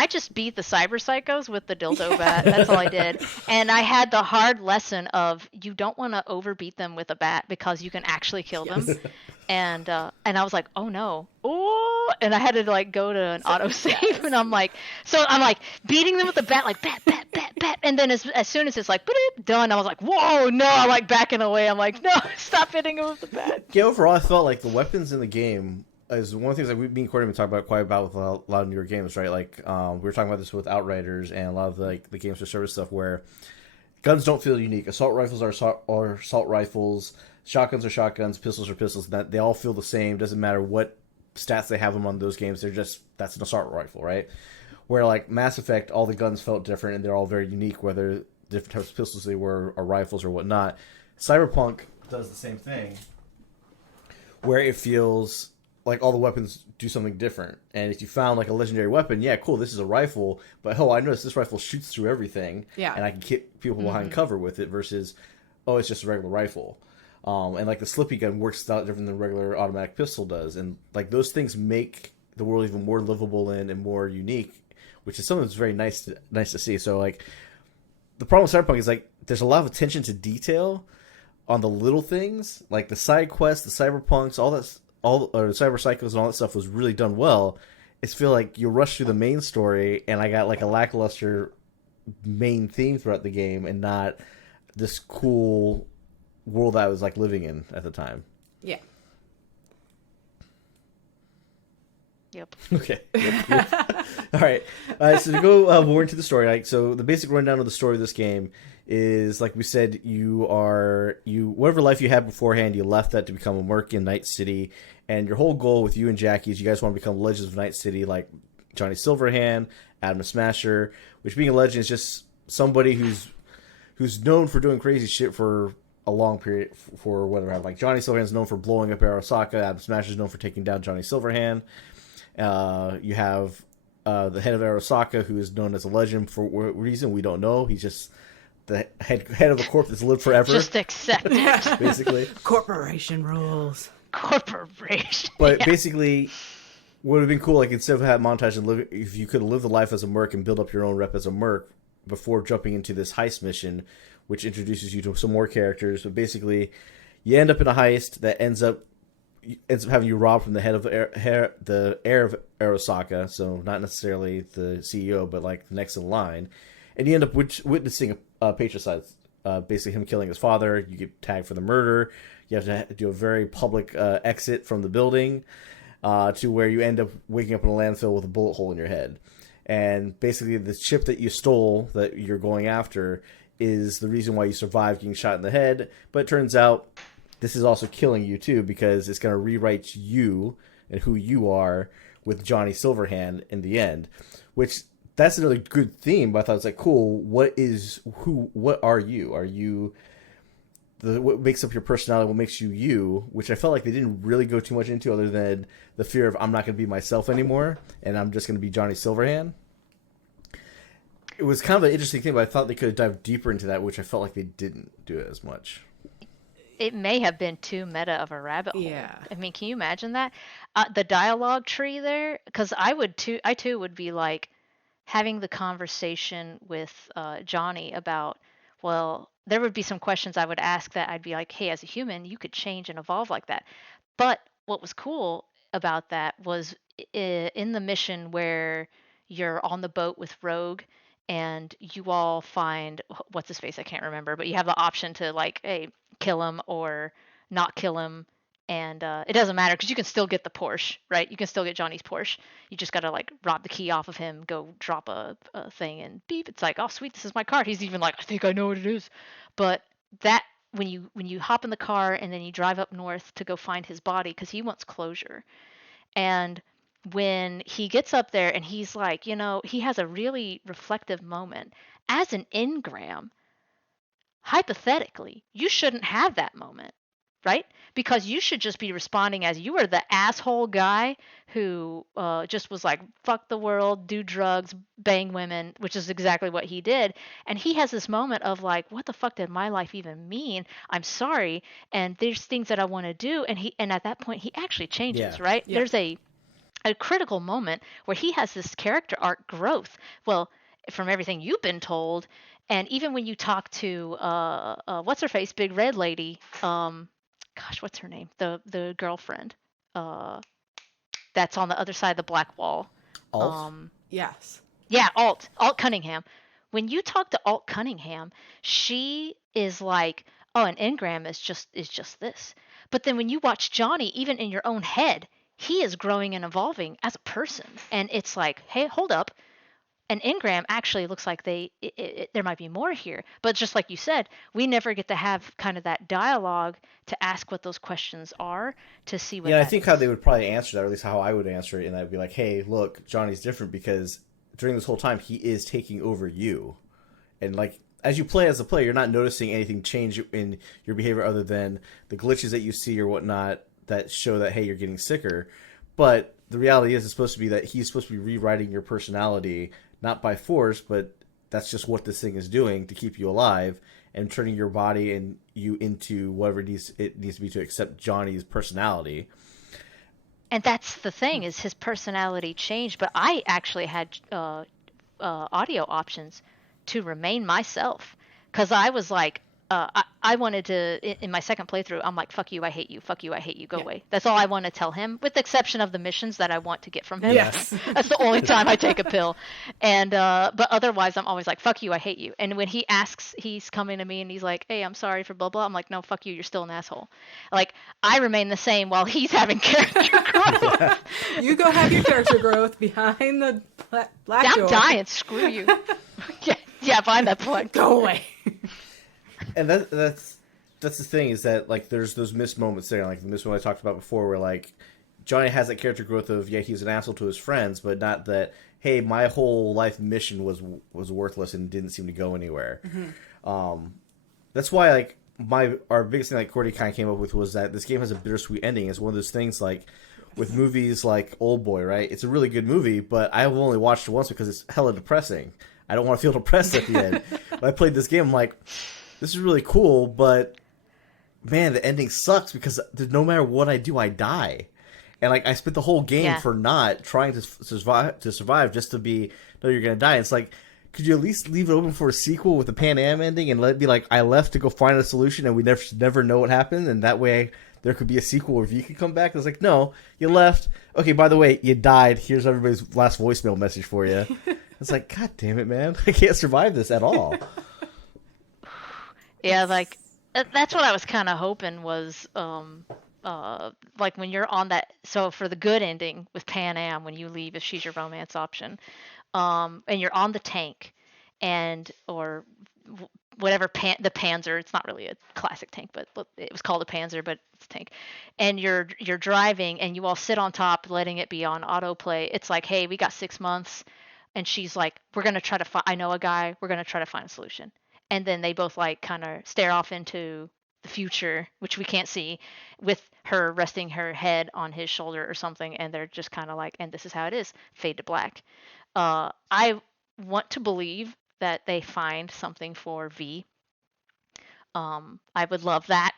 just beat the cyber psychos with the dildo bat. That's all I did. And I had the hard lesson of you don't want to overbeat them with a bat because you can actually kill them. And I was like, oh no. Oh, and I had to like go to an autosave, and I'm like beating them with the bat, like bat, bat, bat, bat. And then as soon as it's like done, I was like, whoa, no, I'm like backing away. I'm like, no, stop hitting him with the bat. Yeah, overall, I felt like the weapons in the game is one of the things that me and Courtney have been talking about quite about with a lot of newer games, right? Like we were talking about this with Outriders and a lot of the games for service stuff where guns don't feel unique. Assault rifles are assault rifles. Shotguns are shotguns. Pistols are pistols. That they all feel the same. Doesn't matter what stats they have them on those games. That's an assault rifle, right? Where like Mass Effect, all the guns felt different and they're all very unique, whether different types of pistols they were or rifles or whatnot. Cyberpunk does the same thing, where it feels like all the weapons do something different. And if you found like a legendary weapon, yeah, cool, this is a rifle, but I noticed this rifle shoots through everything, and I can keep people behind cover with it versus, it's just a regular rifle. And like the Slippy gun works out different than the regular automatic pistol does, and like those things make the world even more livable and more unique, which is something that's very nice to see. So like the problem with Cyberpunk is like there's a lot of attention to detail on the little things, like the side quests, the cyberpunks, or the cyber cycles and all that stuff was really done well. It's feel like you rush through the main story, and I got like a lackluster main theme throughout the game, and not this cool world that I was like living in at the time. Yeah. Yep. Okay. Yep. All right. So to go more into the story, like, so the basic rundown of the story of this game is, like we said, whatever life you had beforehand, you left that to become a merc in Night City, and your whole goal with you and Jackie is you guys want to become legends of Night City, like Johnny Silverhand, Adam the Smasher, which being a legend is just somebody who's known for doing crazy shit for a long period for whatever. Like Johnny Silverhand's known for blowing up Arasaka, Adam Smasher's known for taking down Johnny Silverhand. You have the head of Arasaka, who is known as a legend for what reason we don't know. He's just the head of a corpse that's lived forever. Just accept it. Basically. Corporation rules. Corporation. But basically, would have been cool, like, instead of having montage and live, if you could live the life as a merc and build up your own rep as a merc before jumping into this heist mission, which introduces you to some more characters. But basically, you end up in a heist that ends up having you robbed from the head of the heir of Arosaka, so not necessarily the CEO, but like the next in line, and you end up witnessing a patricide, basically him killing his father. You get tagged for the murder. You have to do a very public exit from the building, to where you end up waking up in a landfill with a bullet hole in your head. And basically, the ship that you stole, that you're going after, is the reason why you survived getting shot in the head. But it turns out this is also killing you too, because it's going to rewrite you and who you are with Johnny Silverhand in the end. Which, that's another good theme, but I thought it was like, cool, what are you? Are you what makes up your personality, what makes you you, which I felt like they didn't really go too much into, other than the fear of I'm not going to be myself anymore, and I'm just going to be Johnny Silverhand. It was kind of an interesting thing, but I thought they could have dived deeper into that, which I felt like they didn't do it as much. It may have been too meta of a rabbit hole. Yeah. I mean, can you imagine that? The dialogue tree there, because I too would be like having the conversation with Johnny about, well, there would be some questions I would ask that I'd be like, hey, as a human, you could change and evolve like that. But what was cool about that was in the mission where you're on the boat with Rogue and you all find, what's his face? I can't remember, but you have the option to like, hey, kill him or not kill him. And it doesn't matter because you can still get the Porsche, right? You can still get Johnny's Porsche. You just got to like rob the key off of him, go drop a thing and beep. It's like, oh, sweet, this is my car. He's even like, I think I know what it is. But that when you hop in the car and then you drive up north to go find his body because he wants closure. And when he gets up there and he's like, he has a really reflective moment. As an engram, hypothetically, you shouldn't have that moment. Right? Because you should just be responding as you were the asshole guy who just was like, fuck the world, do drugs, bang women, which is exactly what he did. And he has this moment of like, what the fuck did my life even mean? I'm sorry. And there's things that I want to do. And at that point, he actually changes, right? Yeah. There's a critical moment where he has this character arc growth. Well, from everything you've been told, and even when you talk to, what's her face, big red lady, gosh, what's her name? The girlfriend. That's on the other side of the black wall. Alt? Yes. Yeah, Alt Cunningham. When you talk to Alt Cunningham, she is like, oh, an engram is just this. But then when you watch Johnny, even in your own head, he is growing and evolving as a person. And it's like, hey, hold up. An engram actually looks like there might be more here. But just like you said, we never get to have kind of that dialogue to ask what those questions are, to see what. Yeah, I think how they would probably answer that, or at least how I would answer it, and I'd be like, hey, look, Johnny's different because during this whole time he is taking over you. And like, as you play as a player, you're not noticing anything change in your behavior other than the glitches that you see or whatnot that show that, hey, you're getting sicker. But the reality is, it's supposed to be that he's supposed to be rewriting your personality, not by force, but that's just what this thing is doing to keep you alive and turning your body and you into whatever it needs to be to accept Johnny's personality. And that's the thing, is his personality changed. But I actually had audio options to remain myself, because I was like, I wanted to, in my second playthrough, I'm like, fuck you, I hate you, fuck you, I hate you, go away. That's all I want to tell him, with the exception of the missions that I want to get from him. Yes. That's the only time I take a pill. And but otherwise, I'm always like, fuck you, I hate you. And when he asks, he's coming to me and he's like, hey, I'm sorry for blah, blah. I'm like, no, fuck you, you're still an asshole. Like, I remain the same while he's having character growth. You go have your character growth behind the black door. I'm dying, screw you. yeah, behind that plug. Go away. And that's the thing, is that like there's those missed moments there, like the missed moment I talked about before, where like Johnny has that character growth of, yeah, he's an asshole to his friends, but not that, hey, my whole life mission was worthless and didn't seem to go anywhere. Mm-hmm. That's why like our biggest thing, like Cordy kind of came up with, was that this game has a bittersweet ending. It's one of those things like, with movies like Old Boy, right? It's a really good movie, but I've only watched it once because it's hella depressing. I don't want to feel depressed at the end. When I played this game, I'm like, this is really cool, but man, the ending sucks because no matter what I do, I die. And like I spent the whole game for not trying to survive just to be, no, you're gonna die. It's like, could you at least leave it open for a sequel with the Pan Am ending and let it be like I left to go find a solution and we never know what happened, and that way there could be a sequel where V could come back. It's like, no, you left. Okay, by the way, you died. Here's everybody's last voicemail message for you. It's like, God damn it, man, I can't survive this at all. Yeah, like that's what I was kind of hoping was. Like when you're on that, so for the good ending with Pan Am, when you leave, if she's your romance option, and you're on the tank, or whatever the Panzer, it's not really a classic tank, but it was called a Panzer, but it's a tank, and you're driving, and you all sit on top, letting it be on autoplay. It's like, hey, we got 6 months, and she's like, we're gonna try to find. I know a guy. We're gonna try to find a solution, and then they both like kind of stare off into the future, which we can't see, with her resting her head on his shoulder or something, and they're just kind of like, and this is how it is, fade to black. I want to believe that they find something for V. I would love that.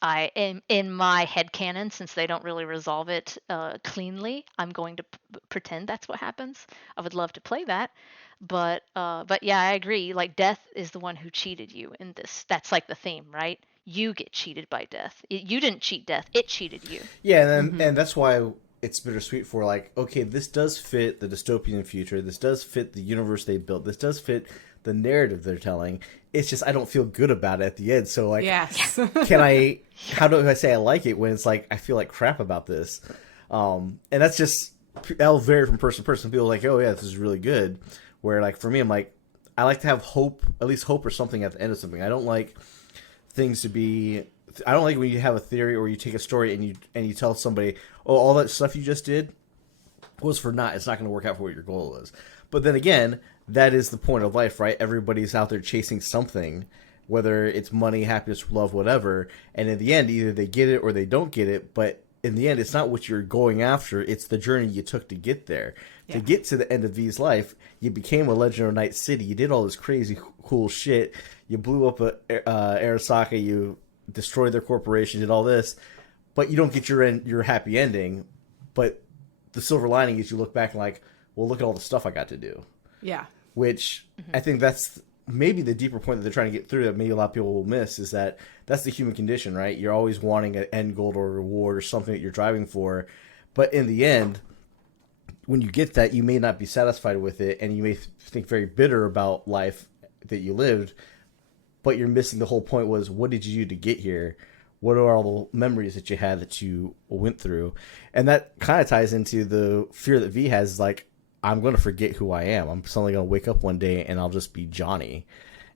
I am in my headcanon, since they don't really resolve it cleanly, I'm going to pretend that's what happens. I would love to play that. But yeah, I agree. Like, death is the one who cheated you in this. That's like the theme, right? You get cheated by death. You didn't cheat death. It cheated you. Yeah, and that's why it's bittersweet for like, okay, this does fit the dystopian future. This does fit the universe they built. This does fit the narrative they're telling. It's just I don't feel good about it at the end. So like, yes. how do I say I like it when it's like I feel like crap about this? And that's just, that'll vary from person to person. People are like, oh yeah, this is really good. Where like for me, I'm like, I like to have hope, at least hope or something at the end of something. I don't like things to be. I don't like when you have a theory or you take a story and you tell somebody, oh, all that stuff you just did was for naught. It's not going to work out for what your goal is. But then again, that is the point of life, right? Everybody's out there chasing something, whether it's money, happiness, love, whatever. And in the end, either they get it or they don't get it. But in the end, it's not what you're going after. It's the journey you took to get there. Yeah. To get to the end of V's life, you became a Legend of Night City. You did all this crazy, cool shit. You blew up Arasaka. You destroyed their corporation. Did all this, but you don't get your happy ending. But the silver lining is you look back and like, well, look at all the stuff I got to do. Yeah. Which I think that's maybe the deeper point that they're trying to get through that maybe a lot of people will miss, is that that's the human condition, right? You're always wanting an end goal or a reward or something that you're driving for. But in the end, when you get that, you may not be satisfied with it, and you may think very bitter about life that you lived, but you're missing the whole point was, what did you do to get here? What are all the memories that you had that you went through? And that kind of ties into the fear that V has, like, I'm going to forget who I am. I'm suddenly going to wake up one day and I'll just be Johnny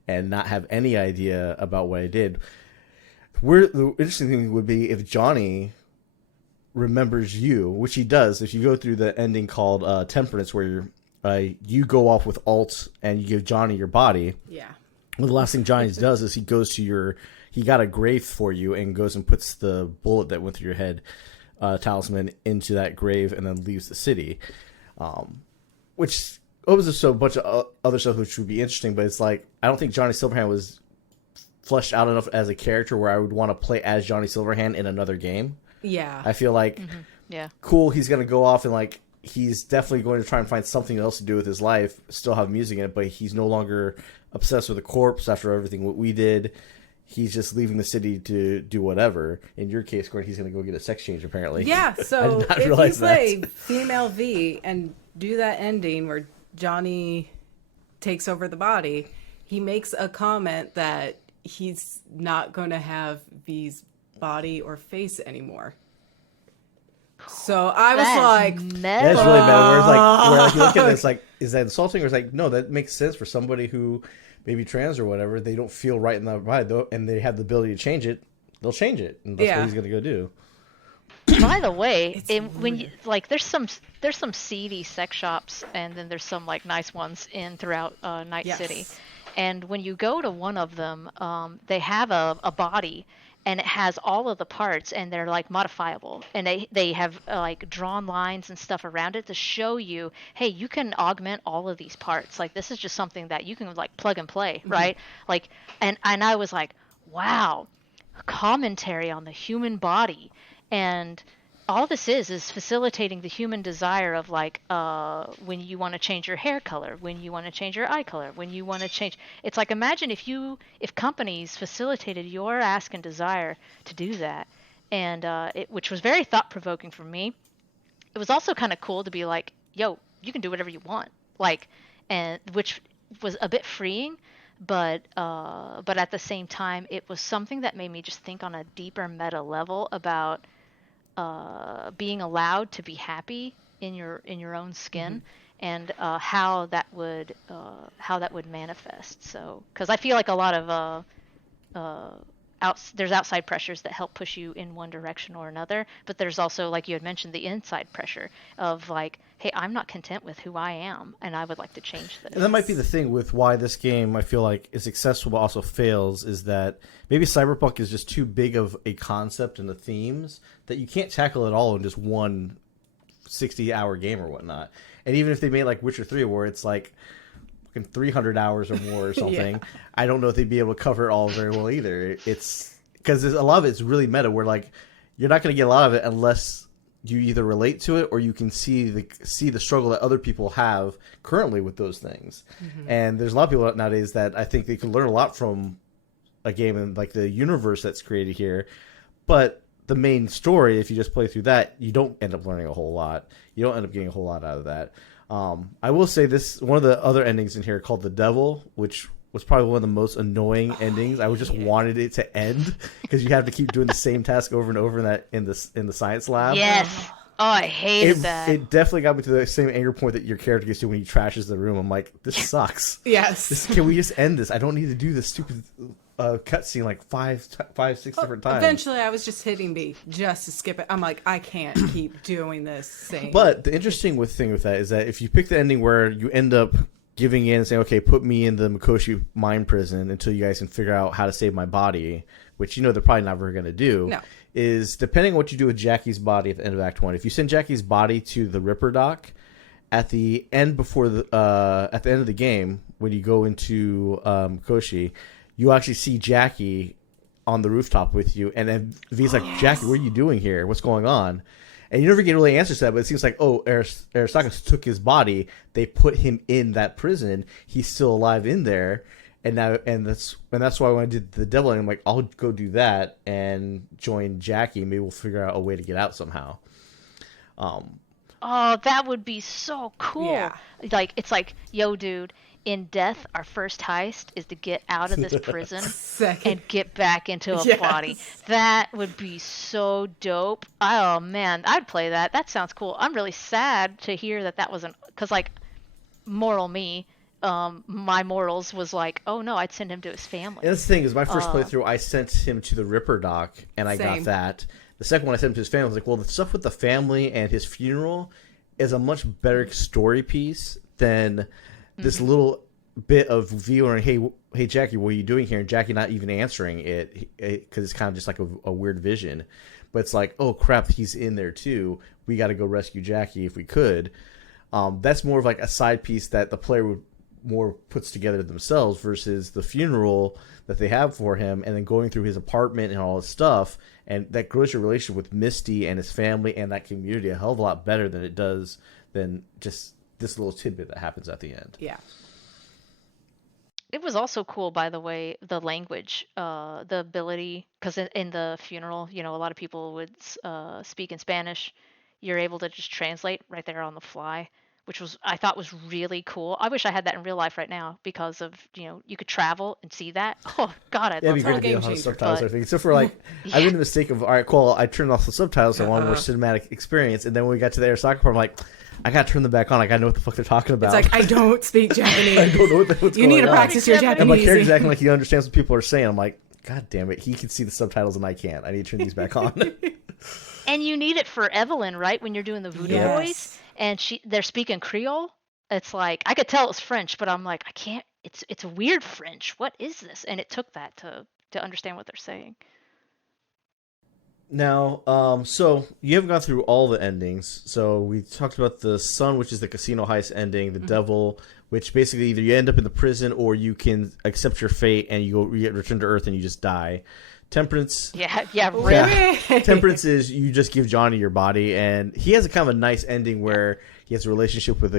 and not have any idea about what I did. The interesting thing would be if Johnny remembers you, which he does. If you go through the ending called Temperance, where you go off with Alt and you give Johnny your body. Yeah. Well, the last thing Johnny does is he goes to he got a grave for you and goes and puts the bullet that went through your head, talisman, into that grave and then leaves the city. Which opens up a bunch of other stuff which would be interesting, but it's like, I don't think Johnny Silverhand was fleshed out enough as a character where I would want to play as Johnny Silverhand in another game. Yeah. I feel like, cool, he's going to go off and like, he's definitely going to try and find something else to do with his life, still have music in it, but he's no longer obsessed with a corpse after everything what we did. He's just leaving the city to do whatever. In your case, Gordon, he's going to go get a sex change, apparently. Yeah, so if you play female V and do that ending where Johnny takes over the body, he makes a comment that he's not going to have V's body or face anymore. So I was like, that's really bad. Where it's like, where you look at this, like, is that insulting? Or it's like, no, that makes sense for somebody who maybe trans or whatever. They don't feel right in the body, though, and they have the ability to change it. They'll change it, and that's what he's going to go do. By the way, when you like, there's some seedy sex shops, and then there's some like nice ones throughout Night City. And when you go to one of them, they have a body, and it has all of the parts, and they're like modifiable, and they have like drawn lines and stuff around it to show you, hey, you can augment all of these parts. Like this is just something that you can like plug and play, right? Like, and I was like, wow, commentary on the human body. And all this is facilitating the human desire of like when you want to change your hair color, when you want to change your eye color, when you want to change. It's like, imagine if companies facilitated your ask and desire to do that. And which was very thought provoking for me. It was also kind of cool to be like, yo, you can do whatever you want, like, and which was a bit freeing. But at the same time, it was something that made me just think on a deeper meta level about being allowed to be happy in your own skin, and how that would manifest. So, because I feel like a lot of there's outside pressures that help push you in one direction or another, but there's also, like you had mentioned, the inside pressure of like, hey, I'm not content with who I am, and I would like to change this. And that might be the thing with why this game, I feel like, is successful but also fails, is that maybe Cyberpunk is just too big of a concept and the themes that you can't tackle it all in just one 60-hour game or whatnot. And even if they made like Witcher 3, where it's like 300 hours or more or something, I don't know if they'd be able to cover it all very well either. It's because a lot of it's really meta, where like you're not going to get a lot of it unless you either relate to it or you can see the struggle that other people have currently with those things. And there's a lot of people nowadays that I think they can learn a lot from a game and like the universe that's created here. But the main story, if you just play through that, you don't end up learning a whole lot. You don't end up getting a whole lot out of that. I will say this, one of the other endings in here called The Devil, which was probably one of the most annoying endings. I just wanted it to end because you have to keep doing the same task over and over in the science lab. Yes. Oh, I hated that. It definitely got me to the same anger point that your character gets to when he trashes the room. I'm like, this sucks. Yes. Can we just end this? I don't need to do this stupid cutscene like five, six different times. Eventually, I was just hitting B just to skip it. I'm like, I can't keep doing this thing. But the interesting thing with that is that if you pick the ending where you end up giving in and saying, okay, put me in the Mikoshi mine prison until you guys can figure out how to save my body, which they're probably never going to do, No. is depending on what you do with Jackie's body at the end of Act 1. If you send Jackie's body to the Ripper dock at the end at the end of the game, when you go into Mikoshi, you actually see Jackie on the rooftop with you, and then V's like, Jackie, what are you doing here? What's going on? And you never get really answers to that, but it seems like, Aristocus took his body, they put him in that prison, he's still alive in there, and that's why when I did the devil, I'm like, I'll go do that and join Jackie, maybe we'll figure out a way to get out somehow. Oh, that would be so cool. Yeah. Like, it's like, yo, dude, in death, our first heist is to get out of this prison and get back into a body. That would be so dope. Oh, man, I'd play that. That sounds cool. I'm really sad to hear that wasn't... Because, like, moral me, my morals was like, oh, no, I'd send him to his family. And that's the thing, is my first playthrough, I sent him to the Ripper dock, and I got that. The second one I sent him to his family, I was like, well, the stuff with the family and his funeral is a much better story piece than this little bit of viewer, hey Jackie, what are you doing here? And Jackie not even answering it because it's kind of just like a weird vision. But it's like, oh crap, he's in there too. We got to go rescue Jackie if we could. That's more of like a side piece that the player would more puts together themselves versus the funeral that they have for him, and then going through his apartment and all his stuff, and that grows your relationship with Misty and his family and that community a hell of a lot better than it does than just this little tidbit that happens at the end. Yeah. It was also cool, by the way, the language, the ability, because in the funeral, a lot of people would speak in Spanish. You're able to just translate right there on the fly, which I thought was really cool. I wish I had that in real life right now because of, you could travel and see that. Oh, God, I'd love that. It'd be great to know how the subtitles are thing. Except for, like, I made the mistake of, all right, cool, I turned off the subtitles so I wanted more cinematic experience, and then when we got to the Aristocrat part, I'm like, I gotta turn them back on. I gotta know what the fuck they're talking about. It's like, I don't speak Japanese. I don't know what's going on. You need to practice your Japanese. And my character's acting like he understands what people are saying. I'm like, God damn it, he can see the subtitles and I can't. I need to turn these back on. And you need it for Evelyn, right? When you're doing the voodoo voice, and they're speaking Creole. It's like, I could tell it was French, but I'm like, I can't. It's a weird French. What is this? And it took that to understand what they're saying. Now, so you haven't gone through all the endings. So we talked about the Sun, which is the casino heist ending, the Devil, which basically either you end up in the prison or you can accept your fate and you get returned to Earth and you just die. Temperance, Really. Temperance is you just give Johnny your body, and he has a kind of a nice ending where he has a relationship with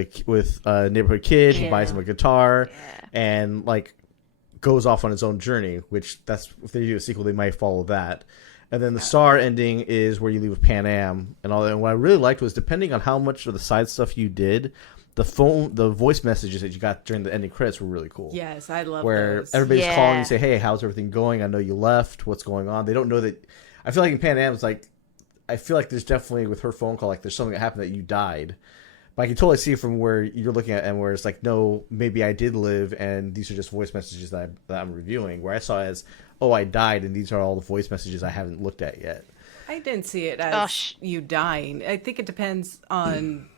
a neighborhood kid. He buys him a guitar, and like goes off on his own journey. Which that's if they do a sequel, they might follow that. And then the Star ending is where you leave with Pan Am and all that. And what I really liked was depending on how much of the side stuff you did, the voice messages that you got during the ending credits were really cool. Yes, I love where those. everybody's calling you, say, "Hey, how's everything going? I know you left. What's going on?" They don't know that. I feel like in Pan Am, it's like I feel like there's definitely with her phone call, like there's something that happened that you died. But I can totally see from where you're looking at and where it's like, no, maybe I did live, and these are just voice messages that I'm reviewing. Where I saw it as, oh, I died, and these are all the voice messages I haven't looked at yet. I didn't see it as you dying. I think it depends on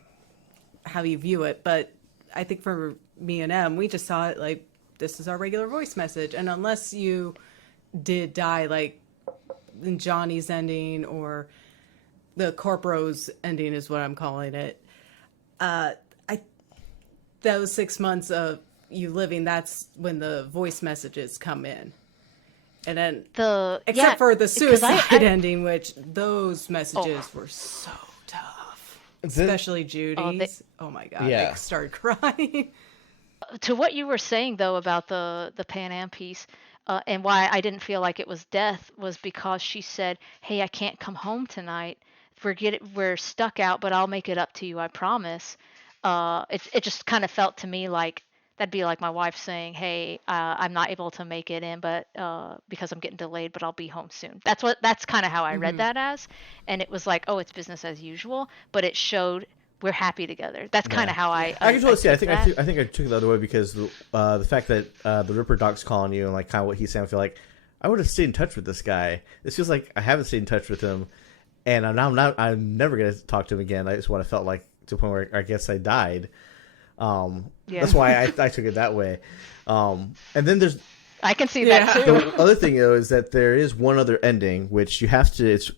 how you view it, but I think for me and Em, we just saw it like this is our regular voice message, and unless you did die, like in Johnny's ending or the Corporos ending is what I'm calling it. Those 6 months of you living, that's when the voice messages come in. And then, except for the suicide ending, which those messages were so tough. Especially Judy's. Oh my God. I started crying. To what you were saying, though, about the Pan Am piece, and why I didn't feel like it was death was because she said, "Hey, I can't come home tonight. We're stuck out, but I'll make it up to you, I promise." It just kind of felt to me like that'd be like my wife saying, "Hey, I'm not able to make it in, but because I'm getting delayed, but I'll be home soon." That's kind of how I read that as, and it was like, oh, it's business as usual, but it showed we're happy together. That's kind of how I can totally see. I think I took it the other way because the fact that the Ripper Doc's calling you and like kind of what he's saying, I feel like I would have stayed in touch with this guy. This feels like I haven't stayed in touch with him, and I'm never gonna talk to him again. That's what I felt like to the point where I guess I died. That's why I took it that way. And then there's I can see that too. The other thing though is that there is one other ending which you have to. It's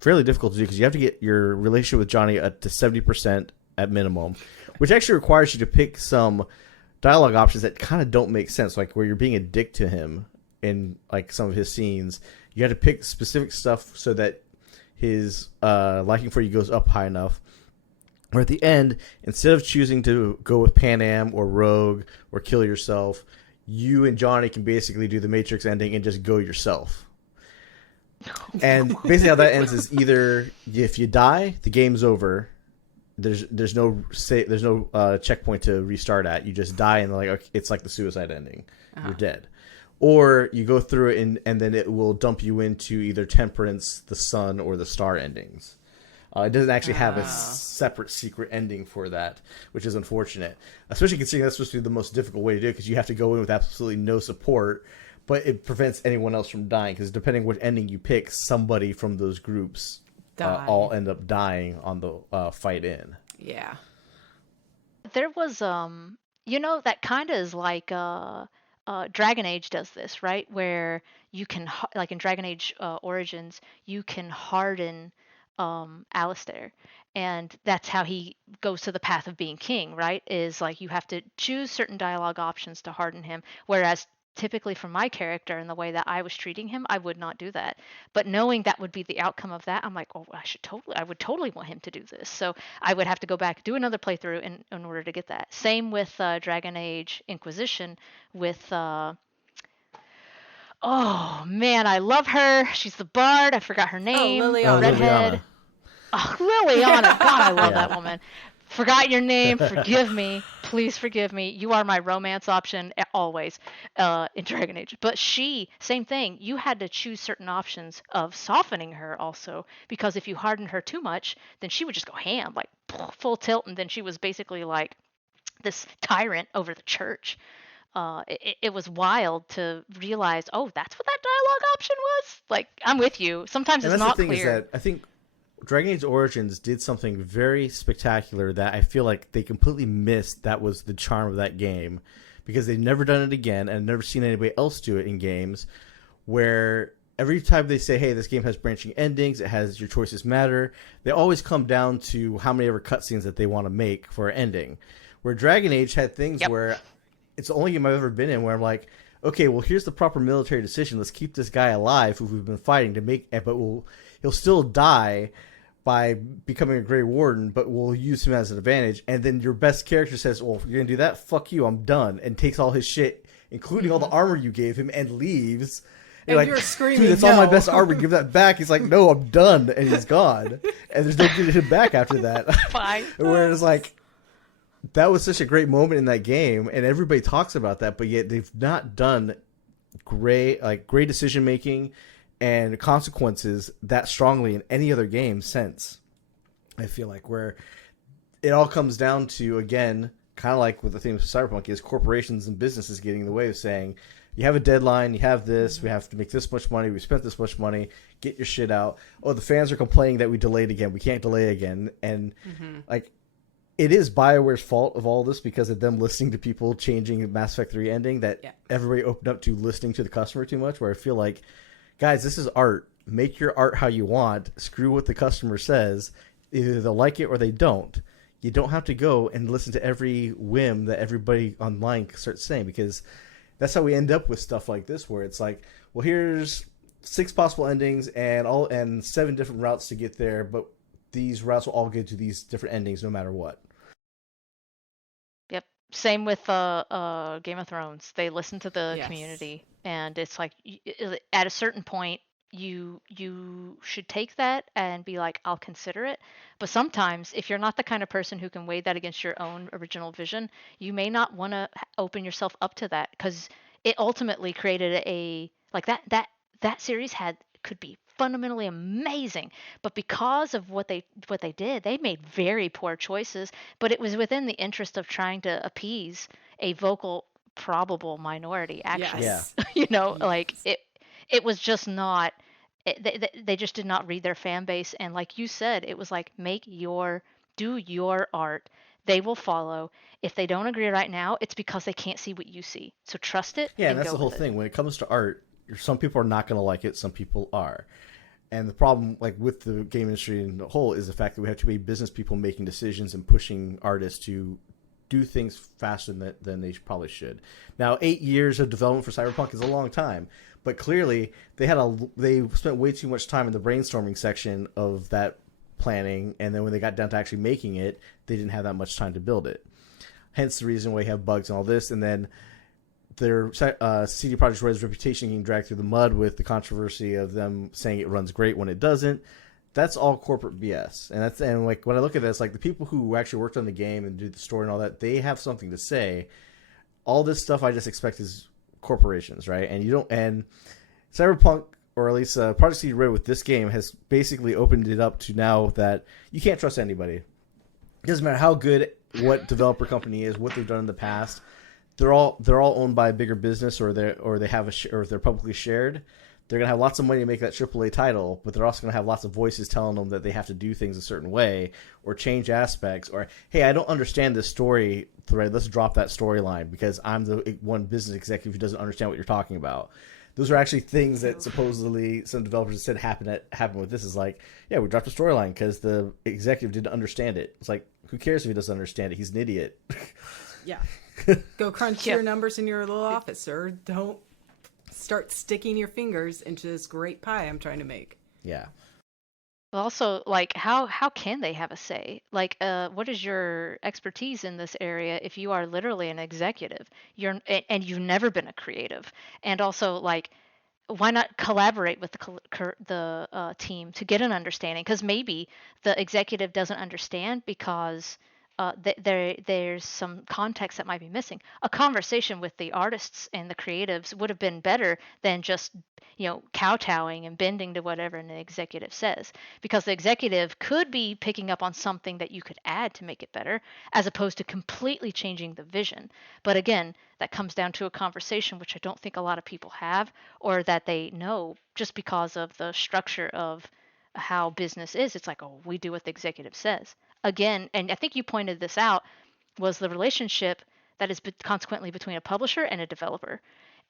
fairly difficult to do because you have to get your relationship with Johnny up to 70% at minimum, which actually requires you to pick some dialogue options that kind of don't make sense, like where you're being a dick to him in like some of his scenes. You have to pick specific stuff so that his liking for you goes up high enough. Or at the end, instead of choosing to go with Pan Am or Rogue or kill yourself, you and Johnny can basically do the Matrix ending and just go yourself. And basically how that ends is either if you die, the game's over. There's no checkpoint to restart at. You just die and like okay, it's like the suicide ending. You're dead. Or you go through it and then it will dump you into either Temperance, the Sun, or the Star endings. It doesn't actually have a separate secret ending for that, which is unfortunate. Especially considering that's supposed to be the most difficult way to do it because you have to go in with absolutely no support, but it prevents anyone else from dying because depending what ending you pick, somebody from those groups all end up dying on the fight in. Yeah. There was that kind of is like Dragon Age does this, right? Where you can like in Dragon Age Origins, you can harden Alistair, and that's how he goes to the path of being king, right? Is like you have to choose certain dialogue options to harden him, whereas typically for my character and the way that I was treating him, I would not do that. But knowing that would be the outcome of that, I'm like, oh, I would totally want him to do this. So I would have to go back, do another playthrough in order to get that. Same with Dragon Age Inquisition with oh man, I love her. She's the bard. I forgot her name. Liliana. Redhead. Oh, Liliana. God, I love that woman. Forgot your name. Forgive me. Please forgive me. You are my romance option always in Dragon Age. But she, same thing. You had to choose certain options of softening her also, because if you hardened her too much, then she would just go ham, like full tilt, and then she was basically like this tyrant over the church. It was wild to realize, oh, that's what that dialogue option was? Like, I'm with you. Sometimes it's not clear. And that's the thing is that I think Dragon Age Origins did something very spectacular that I feel like they completely missed. That was the charm of that game because they've never done it again and never seen anybody else do it in games where every time they say, hey, this game has branching endings, it has your choices matter, they always come down to how many ever cutscenes that they want to make for an ending. Where Dragon Age had things Yep. where it's the only game I've ever been in where I'm like, okay, well, here's the proper military decision. Let's keep this guy alive who we've been fighting to make, but he'll still die by becoming a Grey Warden, but we'll use him as an advantage. And then your best character says, well, if you're going to do that, fuck you, I'm done. And takes all his shit, including all the armor you gave him, and leaves. And you're screaming, dude, that's all my no. best armor, give that back. He's like, no, I'm done. And he's gone. And there's no getting him back after that. Fine. Whereas, like, that was such a great moment in that game, and everybody talks about that, but yet they've not done great decision making and consequences that strongly in any other game since. I feel like where it all comes down to, again, kind of like with the theme of Cyberpunk, is corporations and businesses getting in the way of saying, you have a deadline, you have this, we have to make this much money, we spent this much money, get your shit out. Oh, the fans are complaining that we delayed again, we can't delay again. And like, it is BioWare's fault of all this because of them listening to people changing Mass Effect 3 ending that everybody opened up to listening to the customer too much, where I feel like, guys, this is art. Make your art how you want. Screw what the customer says. Either they'll like it or they don't. You don't have to go and listen to every whim that everybody online starts saying, because that's how we end up with stuff like this, where it's like, well, here's 6 possible endings and 7 different routes to get there, but these routes will all get to these different endings no matter what. Yep. Same with Game of Thrones. They listen to the Yes. community, and it's like at a certain point, you should take that and be like, I'll consider it. But sometimes, if you're not the kind of person who can weigh that against your own original vision, you may not want to open yourself up to that, because it ultimately created a like that series could be fundamentally amazing, but because of what they did, they made very poor choices, but it was within the interest of trying to appease a vocal probable minority, actually. Yes. You know, like it was just not they just did not read their fan base, and like you said, it was like, do your art, they will follow. If they don't agree right now, it's because they can't see what you see, so trust it. Yeah, and that's go the whole with it. thing. When it comes to art, some people are not going to like it, some people are. And the problem, like with the game industry in the whole, is the fact that we have too many business people making decisions and pushing artists to do things faster than they probably should. Now, 8 years of development for Cyberpunk is a long time, but clearly they spent way too much time in the brainstorming section of that planning, and then when they got down to actually making it, they didn't have that much time to build it. Hence the reason why you have bugs and all this, and then their CD Projekt Red's reputation getting dragged through the mud with the controversy of them saying it runs great when it doesn't. That's all corporate BS. And like when I look at this, like the people who actually worked on the game and did the story and all that, they have something to say. All this stuff I just expect is corporations, right? And Cyberpunk, or at least Project CD Red with this game, has basically opened it up to now that you can't trust anybody. It doesn't matter how good what developer company is, what they've done in the past. They're all owned by a bigger business, or they have or if they're publicly shared. They're gonna have lots of money to make that AAA title, but they're also gonna have lots of voices telling them that they have to do things a certain way or change aspects, or hey, I don't understand this story thread. Let's drop that storyline because I'm the one business executive who doesn't understand what you're talking about. Those are actually things that supposedly some developers said happened with this. Is like, yeah, we dropped a storyline because the executive didn't understand it. It's like, who cares if he doesn't understand it? He's an idiot. Yeah. Go crunch your numbers in your little office, sir. Don't start sticking your fingers into this great pie I'm trying to make. Yeah. Well, also, like, how can they have a say? Like, what is your expertise in this area if you are literally an executive? And you've never been a creative. And also, like, why not collaborate with the team to get an understanding? Because maybe the executive doesn't understand because there's some context that might be missing. A conversation with the artists and the creatives would have been better than just kowtowing and bending to whatever an executive says, because the executive could be picking up on something that you could add to make it better, as opposed to completely changing the vision. But again, that comes down to a conversation which I don't think a lot of people have, or that they know just because of the structure of how business is. It's like, oh, we do what the executive says. Again, and I think you pointed this out, was the relationship that is consequently between a publisher and a developer.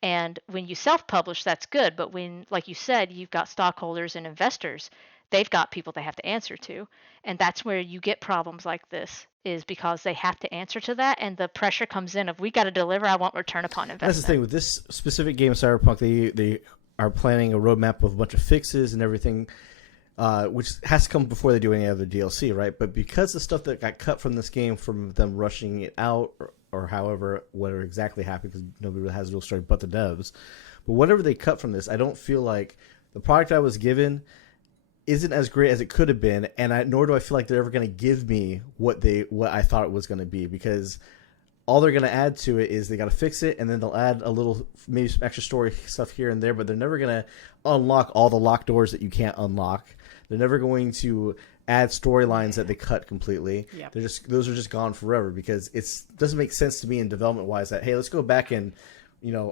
And when you self-publish, that's good. But when, like you said, you've got stockholders and investors, they've got people they have to answer to. And that's where you get problems like this, is because they have to answer to that. And the pressure comes in of, we got to deliver. I want return upon investment. That's the thing with this specific game, Cyberpunk. They are planning a roadmap with a bunch of fixes and everything, which has to come before they do any other DLC, right? But because the stuff that got cut from this game, from them rushing it out, or however, whatever exactly happened, because nobody really has a real story but the devs. But whatever they cut from this, I don't feel like the product I was given isn't as great as it could have been, and nor do I feel like they're ever going to give me what I thought it was going to be, because all they're going to add to it is they got to fix it, and then they'll add a little, maybe some extra story stuff here and there, but they're never going to unlock all the locked doors that you can't unlock. They're never going to add storylines that they cut completely. Yep. Those are just gone forever, because it doesn't make sense to me in development wise that, hey, let's go back and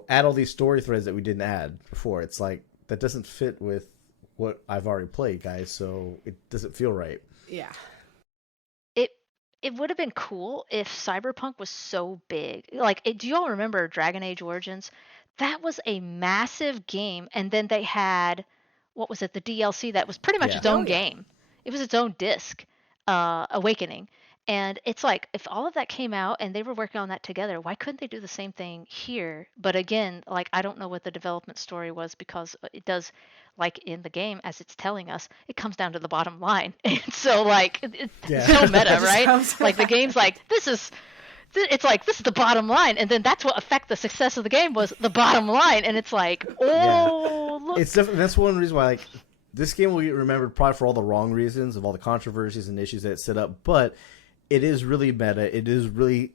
add all these story threads that we didn't add before. It's like that doesn't fit with what I've already played, guys, so it doesn't feel right. Yeah. It would have been cool if Cyberpunk was so big. Like, do you all remember Dragon Age Origins? That was a massive game, and then they had, what was it, the DLC that was pretty much its own game. It was its own disc, Awakening. And it's like, if all of that came out and they were working on that together, why couldn't they do the same thing here? But again, like, I don't know what the development story was, because it does, like in the game, as it's telling us, it comes down to the bottom line. And so, like, it's so meta, right? Like, the game's like, it's like, this is the bottom line. And then that's what affect the success of the game, was the bottom line. And it's like, look. It's definitely, that's one reason why, like, this game will get remembered probably for all the wrong reasons of all the controversies and issues that it set up, but it is really meta. It is really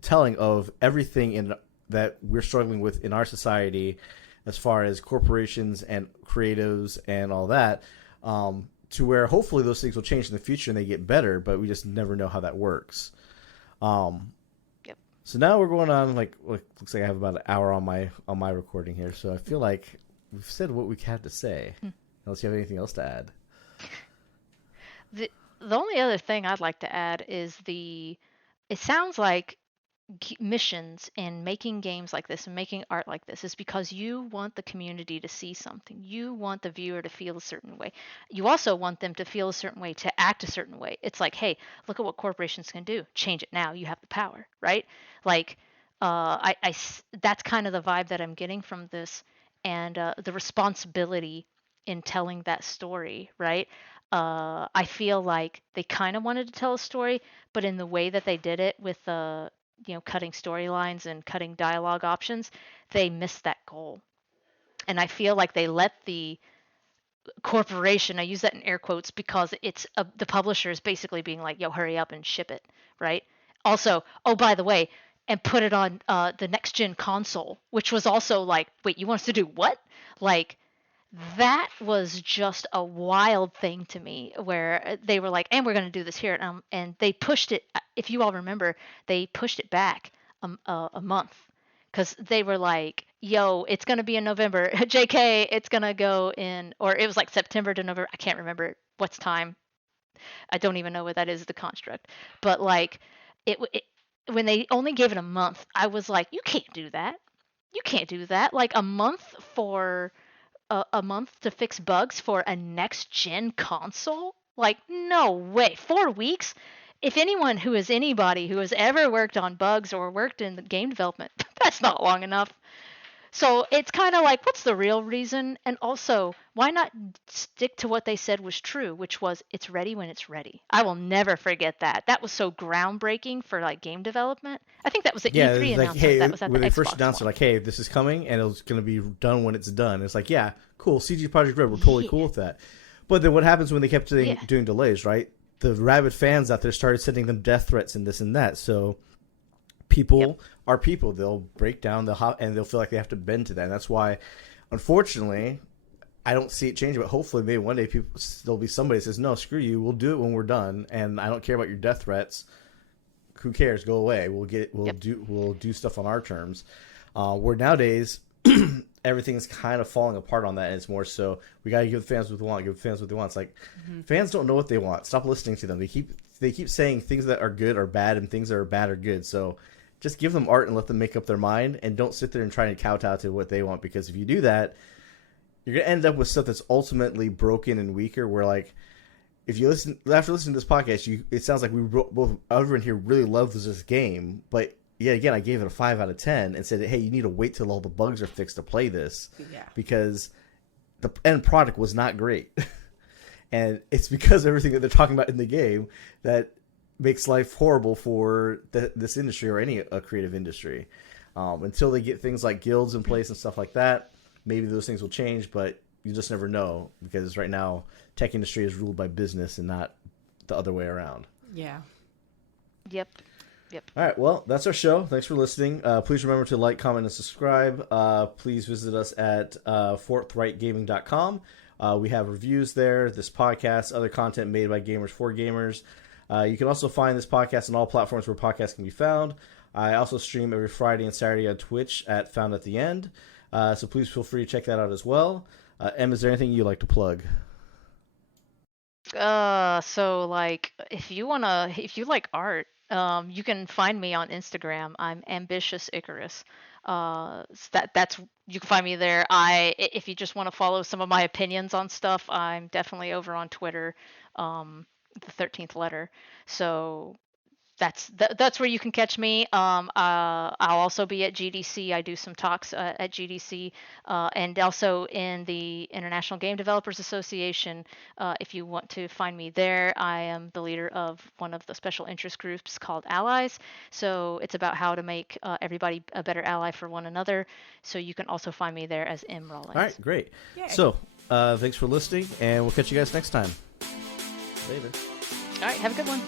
telling of everything that we're struggling with in our society, as far as corporations and creatives and all that, to where hopefully those things will change in the future and they get better, but we just never know how that works. Yep. So now we're going on, like looks like I have about an hour on my recording here, so I feel like we've said what we had to say. Unless you have anything else to add. The only other thing I'd like to add is it sounds like missions in making games like this and making art like this is because you want the community to see something. You want the viewer to feel a certain way. You also want them to feel a certain way, to act a certain way. It's like, hey, look at what corporations can do. Change it now. You have the power, right? Like, that's kind of the vibe that I'm getting from this, and the responsibility in telling that story, right? I feel like they kind of wanted to tell a story, but in the way that they did it, with cutting storylines and cutting dialogue options, they missed that goal. And I feel like they let the corporation, I use that in air quotes because it's the publisher is basically being like, yo, hurry up and ship it, right? Also, oh, by the way, and put it on the next gen console, which was also like, wait, you want us to do what? Like, that was just a wild thing to me, where they were like, and we're going to do this here. And they pushed it. If you all remember, they pushed it back a month, because they were like, yo, it's going to be in November. JK, it's going to go in, or it was like September to November. I can't remember what's time. I don't even know what that is, the construct. But like, when they only gave it a month, I was like, you can't do that. You can't do that. Like, a month to fix bugs for a next gen console? Like, no way. 4 weeks? If anyone who is anybody who has ever worked on bugs or worked in the game development, that's not long enough. So it's kind of like, what's the real reason? And also, why not stick to what they said was true, which was, it's ready when it's ready. I will never forget that. That was so groundbreaking for like game development. I think that was the E3 announcement. Hey, that was at when the they Xbox first announced one. it, like, hey, this is coming and it's going to be done when it's done. It's like, yeah, cool. CG Projekt Red, we're totally cool with that. But then what happens when they kept doing delays, right? The rabid fans out there started sending them death threats and this and that. So people are people. They'll break down and they'll feel like they have to bend to that. And that's why, unfortunately, I don't see it changing. But hopefully, maybe one day there'll be somebody that says, no, screw you. We'll do it when we're done. And I don't care about your death threats. Who cares? Go away. We'll do stuff on our terms. Where nowadays everything's kind of falling apart on that, and it's more so we gotta give the fans what they want. Give the fans what they want. It's like fans don't know what they want. Stop listening to them. They keep saying things that are good are bad, and things that are bad are good. So just give them art and let them make up their mind, and don't sit there and try to kowtow to what they want, because if you do that, you're gonna end up with stuff that's ultimately broken and weaker. Where like, if you listen after listening to this podcast, it sounds like we both everyone here really loves this game, but yeah, again, I gave it a 5 out of 10 and said, hey, you need to wait till all the bugs are fixed to play this, because the end product was not great, and it's because of everything that they're talking about in the game that makes life horrible for this industry, or any creative industry. Until they get things like guilds in place and stuff like that, maybe those things will change, but you just never know, because right now tech industry is ruled by business and not the other way around. Yeah. Yep. All right, well, that's our show. Thanks for listening. Please remember to like, comment, and subscribe. Please visit us at forthrightgaming.com. We have reviews there, this podcast, other content made by gamers for gamers. You can also find this podcast on all platforms where podcasts can be found. I also stream every Friday and Saturday on Twitch at Found at the End. So please feel free to check that out as well. Em, is there anything you'd like to plug? So like, if you like art, you can find me on Instagram. I'm Ambitious Icarus. That's you can find me there. If you just want to follow some of my opinions on stuff, I'm definitely over on Twitter, the 13th letter. So that's where you can catch me. I'll also be at GDC. I do some talks at GDC, and also in the International Game Developers Association. If you want to find me there, I am the leader of one of the special interest groups called Allies. So it's about how to make everybody a better ally for one another. So you can also find me there as M. Rollins. All right, great. Yay. So thanks for listening, and we'll catch you guys next time. Later. All right, have a good one.